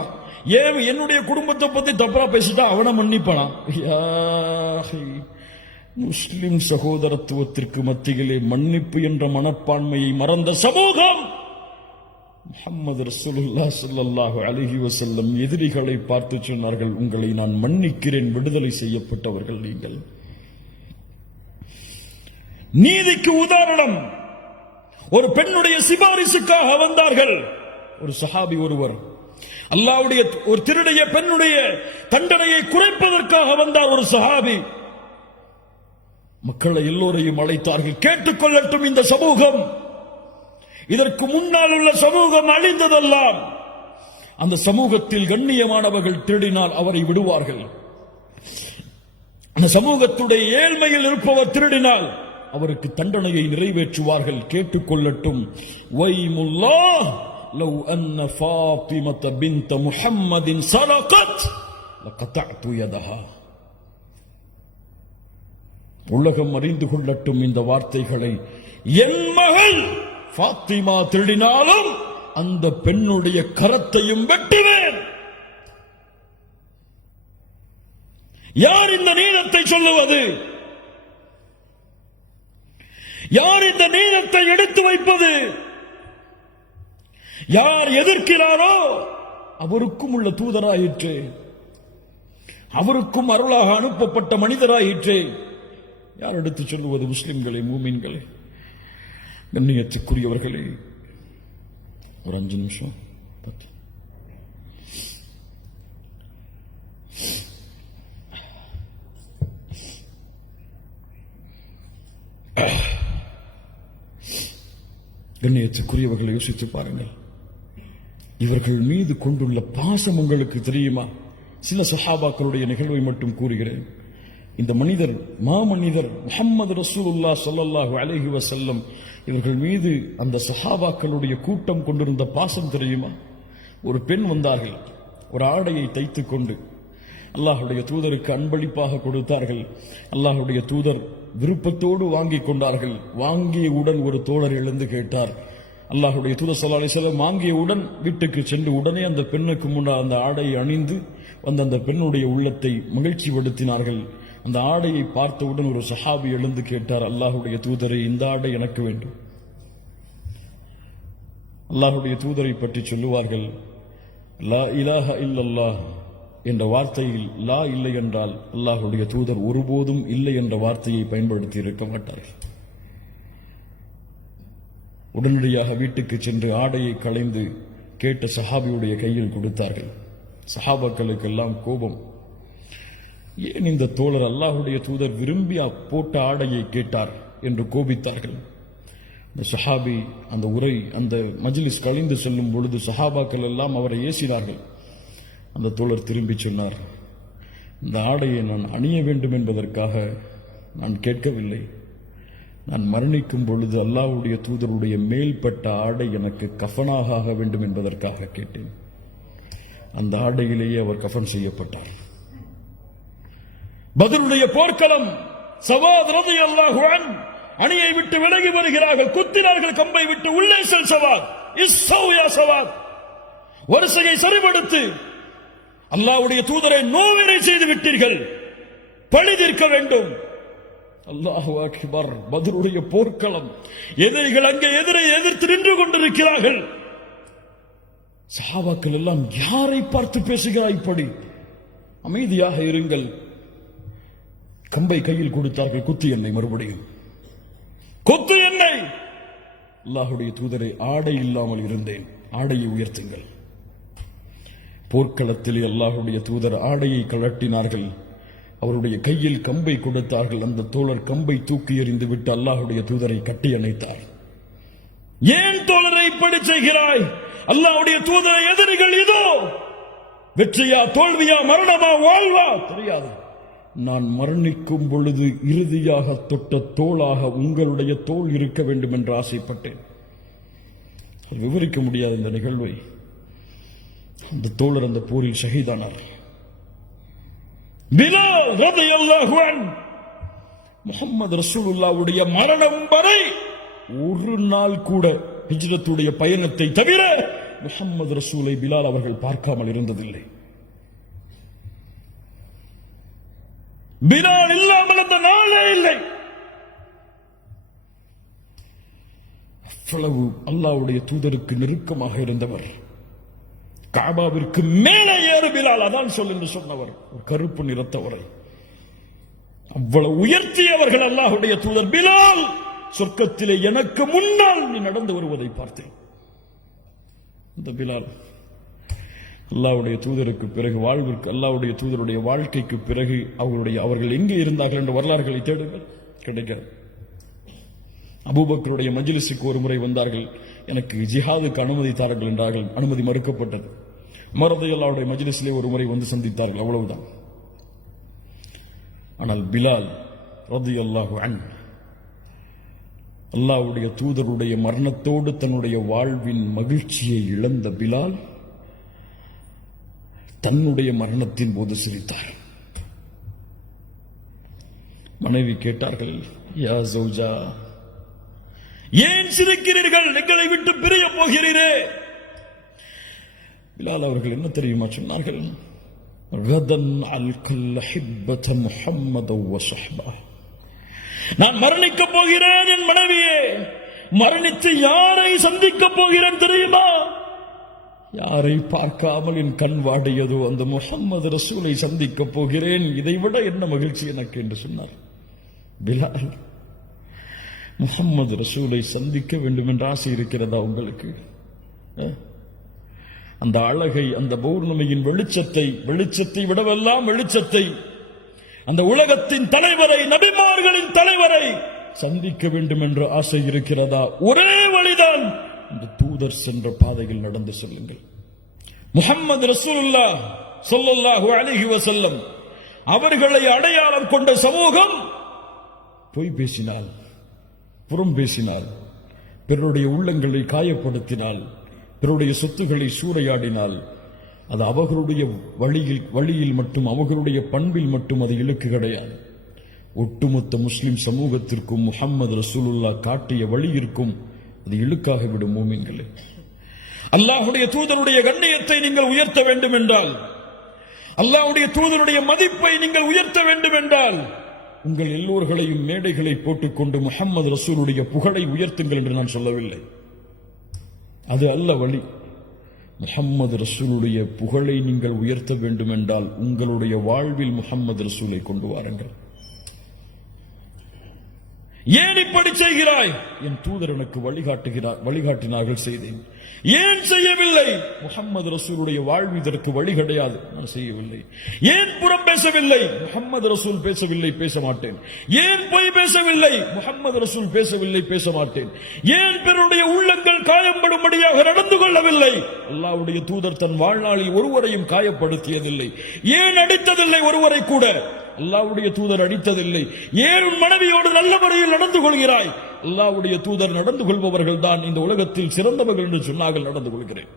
ஏன் என்னுடைய குடும்பத்தை பத்தி தப்பா பேசிட்டா அவனை மன்னிப்படா? முஸ்லிம் சகோதரத்துவத்திற்கு மத்தியிலே மன்னிப்பு என்ற மனப்பான்மையை மறந்த சமூகம். முஹம்மது ரசூலுல்லாஹ் ஸல்லல்லாஹு அலைஹி வஸல்லம் எதிரிகளை பார்த்து சொன்னார்கள், உங்களை நான் மன்னிக்கிறேன், விடுதலை செய்யப்பட்டவர்கள் நீங்கள். நீதிக்கு உதாரணம், ஒரு பெண்ணுடைய சிபாரிசுக்காக வந்தார்கள். ஒரு சஹாபி ஒருவர் அல்லாஹ்வுடைய ஒரு திருடைய பெண்ணுடைய தண்டனையை குறைப்பதற்காக வந்தார். ஒரு சஹாபி மக்களை எல்லோரையும் அழைத்தார்கள். கேட்டுக்கொள்ளட்டும் இந்த சமூகம், இதற்கு முன்னால் உள்ள சமூகம் அழிந்ததெல்லாம். அந்த சமூகத்தில் கண்ணியமானவர்கள் திருடினால் அவரை விடுவார்கள். அந்த சமூகத்துடைய ஏழ்மையில் இருப்பவர் திருடினால் அவருக்கு தண்டனையை நிறைவேற்றுவார்கள். கேட்டுக்கொள்ளட்டும். வைமுல்லாஹ் லவ் அன்ன ஃபாத்திமத பின்த முஹம்மதின் ஸரகத் லகதஅது யதஹா. உலகம் அறிந்து கொள்ளட்டும் இந்த வார்த்தைகளை. என் மகள் ஃபாத்திமா திருடினாலும் அந்த பெண்ணுடைய கரத்தையும் வெட்டுவேன். யார் இந்த நீதத்தை சொல்லுவது? யார் இந்த நீதத்தை எடுத்து வைப்பது? யார் எதிர்க்கிறாரோ அவருக்கும் உள்ள தூதராயிற்று, அவருக்கும் அருளாக அனுப்பப்பட்ட மனிதராயிற்று. யார் எடுத்து சொல்லுவது? முஸ்லிம்களே, மூமின்களே, கண்ணியத்துக்குரியவர்களே, ஒரு 5 நிமிஷம். கண்ணியத்துக்குரியவர்களை யோசித்து பாருங்கள். இவர்கள் மீது கொண்டுள்ள பாசம் உங்களுக்கு தெரியுமா? சில சஹாபாக்களுடைய நிகழ்வை மட்டும் கூறுகிறேன். இந்த மனிதர், மாமனிதர் முஹம்மது ரசூலுல்லாஹ் ஸல்லல்லாஹு அலைஹி வஸல்லம் இவர்கள் மீது அந்த சஹாபாக்களுடைய கூட்டம் கொண்டிருந்த பாசம் தெரியுமா? ஒரு பெண் வந்தார்கள், ஒரு ஆடையை தைத்துக் கொண்டு அல்லாஹ்வுடைய தூதருக்கு அன்பளிப்பாக கொடுத்தார்கள். அல்லாஹ்வுடைய தூதர் விருப்பத்தோடு வாங்கிக் கொண்டார்கள். வாங்கியவுடன் ஒரு தோழர் எழுந்து கேட்டார். அல்லாஹ்வுடைய தூதர் ஸல்லல்லாஹு அலைஹி வஸல்லம் வாங்கியவுடன் வீட்டுக்கு சென்று உடனே அந்த பெண்ணுக்கு முன்னால் அந்த ஆடையை அணிந்து வந்து அந்த பெண்ணுடைய உள்ளத்தை மகிழ்ச்சி படுத்தினார்கள். அந்த ஆடையை பார்த்தவுடன் ஒரு சஹாபி எழுந்து கேட்டார், அல்லாஹ்வுடைய தூதரை, இந்த ஆடை எனக்கு வேண்டும். அல்லாஹ்வுடைய தூதரை பற்றி சொல்லுவார்கள், லா இலாஹ இல்லல்லாஹ் என்ற வார்த்தையில் லா இல்லை என்றால் அல்லாஹ்வுடைய தூதர் ஒருபோதும் இல்லை என்ற வார்த்தையை பயன்படுத்தி இருக்க மாட்டார்கள். உடனடியாக வீட்டுக்கு சென்று ஆடையை களைந்து கேட்ட சஹாபியுடைய கையில் கொடுத்தார்கள். சஹாபாக்களுக்கெல்லாம் கோபம். ஏன் இந்த தோழர் அல்லாஹ்வுடைய தூதர் விரும்பி போட்ட ஆடையை கேட்டார் என்று கோபித்தார்கள். இந்த சஹாபி அந்த உரை, அந்த மஜ்லிஸ் கழிந்து செல்லும் பொழுது சஹாபாக்கள் எல்லாம் அவரை ஏசினார்கள். அந்த தோழர் திரும்பி சொன்னார், இந்த ஆடையை நான் அணிய வேண்டும் என்பதற்காக நான் கேட்கவில்லை. நான் மரணிக்கும் பொழுது அல்லாஹ்வுடைய தூதருடைய மேல்பட்ட ஆடை எனக்கு கஃபனாக ஆக வேண்டும் என்பதற்காக கேட்டேன். அந்த ஆடையிலேயே அவர் கஃபன் செய்யப்பட்டார். பத்ருடைய போர்க்களம், சவாத் ரலியல்லாஹு அன்ஹு அணியை விட்டு விலகி வருகிறார்கள். குத்தினார்கள் கம்பை விட்டு, உள்ளே செல் சவாத், இஸ்ஸௌ யா சவாத், வரிசையை சரிபடுத்து, அல்லாஹ்வுடைய தூதரை நோவினை செய்து விட்டீர்கள், பழி தீர்க்க வேண்டும். அல்லாஹு அக்பர். பத்ருடைய போர்க்களம், எதிரிகள் அங்கே எதிர்த்து நின்று கொண்டிருக்கிறார்கள். சஹாபாக்கள் எல்லாம், யாரை பார்த்து பேசுகிறாய் இப்படி? அமைதியாக இருங்கள். கம்பை கையில் கொடுத்தார்கள். குத்து என்னை, மறுபடியும் குத்து என்னை. அல்லாஹ்வுடைய தூதரை, ஆடை இல்லாமல் இருந்தேன், ஆடையை உயர்த்துங்கள். போர்க்களத்தில் அல்லாஹ்வுடைய தூதர் ஆடையை கழட்டினார்கள். அவருடைய கையில் கம்பை கொடுத்தார்கள். அந்த தோழர் கம்பை தூக்கி எறிந்து விட்டு அல்லாஹ்வுடைய தூதரை கட்டி அணைத்தார். ஏன் தோழரை இப்படி செய்கிறாய்? அல்லாஹ்வுடைய தூதரை எதிரிகள் இதோ, வெற்றியா தோல்வியா, மரணமா வாழ்வா தெரியாது. நான் மரணிக்கும் பொழுது இறுதியாக தொட்ட தோளாக உங்களுடைய தோள் இருக்க வேண்டும் என்று ஆசைப்பட்டேன். விவரிக்க முடியாத இந்த நிகழ்வை. அந்த தோழர் அந்த போரில் ஷஹீதானார். பிலால் ரலியல்லாஹு அன்ஹு முஹம்மது ரசூலுல்லாஹ்வுடைய மரணம் வரை ஒரு நாள் கூட ஹிஜ்ரத்துடைய பயணத்தை தவிர முஹம்மது ரசூலை பிலால் அவர்கள் பார்க்காமல் இருந்ததில்லை. பிலால் இல்லாமல் அந்த நாளே இல்லை. அவ்வளவு அல்லாஹ்வுடைய தூதருக்கு நெருக்கமாக இருந்தவர். காபாவிற்கு மேலே ஏறு பிலால், அதான் சொல் என்று சொன்னவர், ஒரு கருப்பு நிறத்தவரை அவ்வளவு உயர்த்தியவர்கள் அல்லாஹ்வுடைய தூதர். பிலால், சொர்க்கத்திலே எனக்கு முன்னால் நீ நடந்து வருவதை பார்த்தேன். இந்த பிலால் அல்லாஹ்வுடைய தூதருக்கு பிறகு வாழ்விற்கு அல்லாஹ்வுடைய தூதருடைய வாழ்க்கைக்கு பிறகு அவர்கள் எங்கே இருந்தார்கள் என்ற வரலாறுகளை தேடுங்கள், கிடைக்காது. அபூபக்கருடைய மஜ்லிஸுக்கு ஒரு முறை வந்தார்கள், எனக்கு ஜிஹாதுக்கு அனுமதி தாருங்கள் என்றார்கள். அனுமதி மறுக்கப்பட்டது. உமர் ரலியல்லாஹுடைய மஜ்லிஸிலே ஒரு முறை வந்து சந்தித்தார்கள், அவ்வளவுதான். ஆனால் பிலால் ரலியல்லாஹு அன்ஹு அல்லாஹ்வுடைய தூதருடைய மரணத்தோடு தன்னுடைய வாழ்வின் மகிழ்ச்சியை இழந்த பிலால் தன்னுடைய மரணத்தின் போது சிரித்தார். மனைவி கேட்டார்கள், யா ஜௌஜா, ஏன் சிரிக்கிறீர்கள்? எங்களை விட்டு பிரிய போகிறீரே. பிலால் அவர்கள் என்ன தெரியுமா சொன்னார்கள்? கதன் அல்கல் ஹிப்பத முஹம்மத வ ஸஹ்பா. நான் மரணிக்க போகிறேன் என் மனைவியே. மரணித்து யாரை சந்திக்க போகிறேன் தெரியுமா? யாரை பார்க்காமல் என் கண் வாடியதோ அந்த முஹம்மது ரசூலை சந்திக்க போகிறேன். இதைவிட என்ன மகிழ்ச்சி எனக்கு என்று சொன்னார் பிலால். முஹம்மது ரசூலை சந்திக்க வேண்டும் என்ற ஆசை இருக்கிறதா உங்களுக்கு? அந்த அழகை, அந்த பௌர்ணமியின் வெளிச்சத்தை விடவெல்லாம் வெளிச்சத்தை, அந்த உலகத்தின் தலைவரை, நபிமார்களின் தலைவரை சந்திக்க வேண்டும் என்ற ஆசை இருக்கிறதா? ஒரே வழிதான், இந்த தூதர் சென்ற பாதையில் நடந்து செல்லுங்கள். முஹம்மது ரசூலுல்லாஹ் ஸல்லல்லாஹு அலைஹி வஸல்லம் அவர்களை அடையாளம் கொண்ட சமூகம் பொய் பேசினால், புறம் பேசினால், பிறருடைய உள்ளங்களை காயப்படுத்தினால், பிறருடைய சொத்துக்களை சூறையாடினால், அது அவர்களுடைய வழியில் மட்டும், அவர்களுடைய பண்பில் மட்டும் அது இலக்கு கிடையாது. ஒட்டுமொத்த முஸ்லிம் சமூகத்திற்கும் முஹம்மது ரசூலுல்லாஹ் காட்டிய வழியிற்கும் அது இழுக்காகிவிடும். மூமின்களே, அல்லாஹ்வுடைய தூதருடைய கண்ணியத்தை நீங்கள் உயர்த்த வேண்டும் என்றால், அல்லாஹ்வுடைய தூதருடைய மதிப்பை நீங்கள் உயர்த்த வேண்டும் என்றால், உங்கள் எல்லோர்களையும் மேடைகளை போட்டுக்கொண்டு முஹம்மது ரசூலுடைய புகழை உயர்த்துங்கள் என்று நான் சொல்லவில்லை. அது அல்ல வழி. முஹம்மது ரசூலுடைய புகழை நீங்கள் உயர்த்த வேண்டும் என்றால் உங்களுடைய வாழ்வில் முஹம்மது ரசூலை கொண்டு வாருங்கள். ஏன் இப்படி செய்கிறாய்? என் தூதர் எனக்கு வழிகாட்டினார்கள், செய்தேன். ஏன் செய்யவில்லை? முஹம்மது ரசூலுடைய வாழ்வு இதற்கு வழி கிடையாது, நான் செய்யவில்லை. ஏன் புறம் பேசவில்லை? முஹம்மது ரசூல் பேசவில்லை, பேச மாட்டேன். ஏன் பொய் பேசவில்லை? முஹம்மது ரசூல் பேசவில்லை, பேச மாட்டேன். ஏன் பிறருடைய உள்ளங்கள் காயப்படும்படியாக நடந்து கொள்ளவில்லை? அல்லாஹ்வுடைய தூதர் தன் வாழ்நாளில் ஒருவரையும் காயப்படுத்தியதில்லை. ஏன் அடித்ததில்லை ஒருவரை கூட? அல்லாஹ்வுடைய தூதர் அடித்ததில்லை. ஏன் உன் மனைவியோடு நல்ல முறையில் நடந்து கொள்கிறாய்? அல்லாஹ்வுடைய தூதர் நடந்து கொள்பவர்கள் தான் இந்த உலகத்தில் சிறந்தவர்கள் என்று சொன்னார்கள், நடந்து கொள்கிறேன்.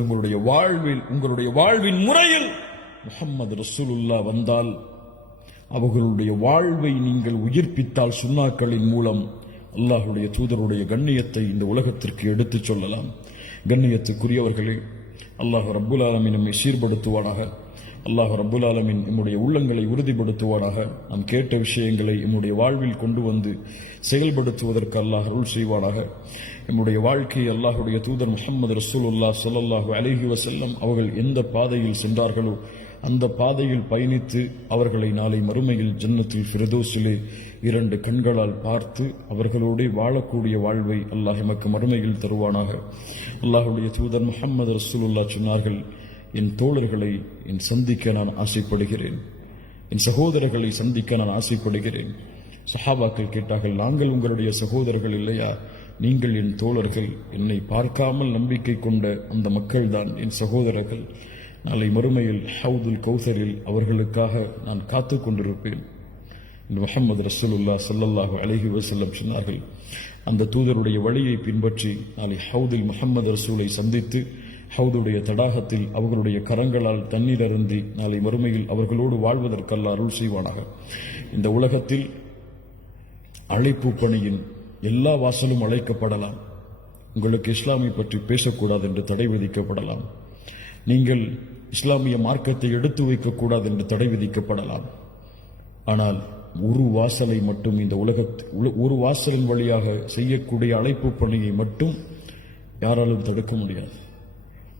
உங்களுடைய வாழ்வின் முறையில் முஹம்மது ரசூலுல்லாஹ் வந்தால், அவர்களுடைய வாழ்வை நீங்கள் உயிர்ப்பித்தால், சுன்னாக்களின் மூலம் அல்லாஹ்வுடைய தூதருடைய கண்ணியத்தை இந்த உலகத்திற்கு எடுத்துச் சொல்லலாம். கண்ணியத்துக்குரியவர்களே, அல்லாஹ் ரப்புல் ஆலமீன் நம்மை சீர்படுத்துவானாக. அல்லாஹ் ரப்புல் ஆலமீன் நம்முடைய உள்ளங்களை உறுதிப்படுத்துவானாக. நாம் கேட்ட விஷயங்களை நம்முடைய வாழ்வில் கொண்டு வந்து செயல்படுத்துவதற்கு அல்லாஹ் அருள் செய்வானாக. நம்முடைய வாழ்க்கையை அல்லாஹ்வுடைய தூதர் முஹம்மது ரசூலுல்லாஹ் ஸல்லல்லாஹு அலைஹி வஸல்லம் அவர்கள் எந்த பாதையில் சென்றார்களோ அந்த பாதையில் பயணித்து அவர்களை நாளை மறுமையில் ஜன்னத்துல் ஃபிர்தௌஸிலே 2 கண்களால் பார்த்து அவர்களோடு வாழக்கூடிய வாழ்வை அல்லாஹ் எமக்கு மறுமையில் தருவானாக. அல்லாஹ்வுடைய தூதர் முஹம்மது ரசூலுல்லாஹ் சொன்னார்கள், என் தோழர்களை சந்திக்க நான் ஆசைப்படுகிறேன், என் சகோதரர்களை சந்திக்க நான் ஆசைப்படுகிறேன். சஹாபாக்கள் கேட்டார்கள், நாங்கள் உங்களுடைய சகோதரர்கள் இல்லையா? நீங்கள் என் தோழர்கள். என்னை பார்க்காமல் நம்பிக்கை கொண்ட அந்த மக்கள் தான் என் சகோதரர்கள். நாளை மறுமையில் ஹவுதுல் கௌசரில் அவர்களுக்காக நான் காத்து கொண்டிருப்பேன். முஹம்மது ரசூலுல்லாஹ் ஸல்லல்லாஹு அலைஹி வஸல்லம் சொன்னார்கள், அந்த தூதருடைய வழியை பின்பற்றி நாளை ஹவுதில் முஹம்மது ரசூலை சந்தித்து ஹவுதுடைய தடாகத்தில் அவர்களுடைய கரங்களால் தண்ணீர் அருந்தி நாளை மறுமையில் அவர்களோடு வாழ்வதற்கு அல்லாஹ் அருள் செய்வானாக. இந்த உலகத்தில் அழைப்பு பணியின் எல்லா வாசலும் அழைக்கப்படலாம். உங்களுக்கு இஸ்லாமை பற்றி பேசக்கூடாது என்று தடை விதிக்கப்படலாம். நீங்கள் இஸ்லாமிய மார்க்கத்தை எடுத்து வைக்கக்கூடாது என்று தடை விதிக்கப்படலாம். ஆனால் ஒரு வாசலை மட்டும், இந்த ஒரு வாசலின் வழியாக செய்யக்கூடிய அழைப்பு பணியை மட்டும் யாராலும் தடுக்க முடியாது.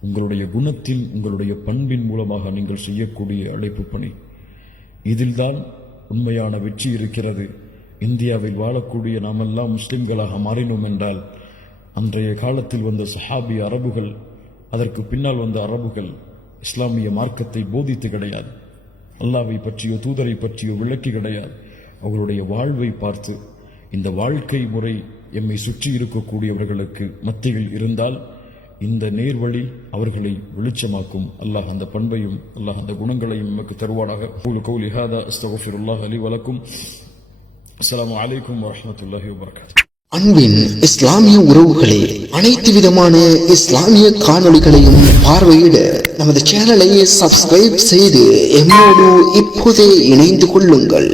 உங்களுடைய குணத்தில், உங்களுடைய பண்பின் மூலமாக நீங்கள் செய்யக்கூடிய அழைப்பு பணி, இதில்தான் உண்மையான வெற்றி இருக்கிறது. இந்தியாவில் வாழக்கூடிய நாமெல்லாம் முஸ்லிம்களாக மாறினோம் என்றால் அன்றைய காலத்தில் வந்த சஹாபிய அரபுகள், அதற்கு பின்னால் வந்த அரபுகள் இஸ்லாமிய மார்க்கத்தை போதித்து கிடையாது, அல்லாஹ்வை பற்றியோ தூதரை பற்றியோ விளக்கி கிடையாது. அவர்களுடைய வாழ்வை பார்த்து இந்த வாழ்க்கை முறை எம்மை சுற்றி இருக்கக்கூடியவர்களுக்கு மத்தியில் இருந்தால் இந்த நேர்வழி அவர்களை வெளிச்சமாக்கும். அல்லாஹ் அந்த பண்பையும் அல்லாஹ் அந்த குணங்களையும் நமக்கு தருவானாக. கௌலி ஹாதா அஸ்தக்ஃபிருல்லாஹ் லி வ லக்கும். அஸ்ஸலாமு அலைக்கும் வரஹ்மத்துல்லாஹி வபரகாத்துஹு. அன்பின் இஸ்லாமிய உறவுகளே, அனைத்து விதமான இஸ்லாமிய காணொளிகளையும் பார்வையிட நமது சேனலை சப்ஸ்கிரைப் செய்து எம்மோடு இப்போதே இணைந்து கொள்ளுங்கள்.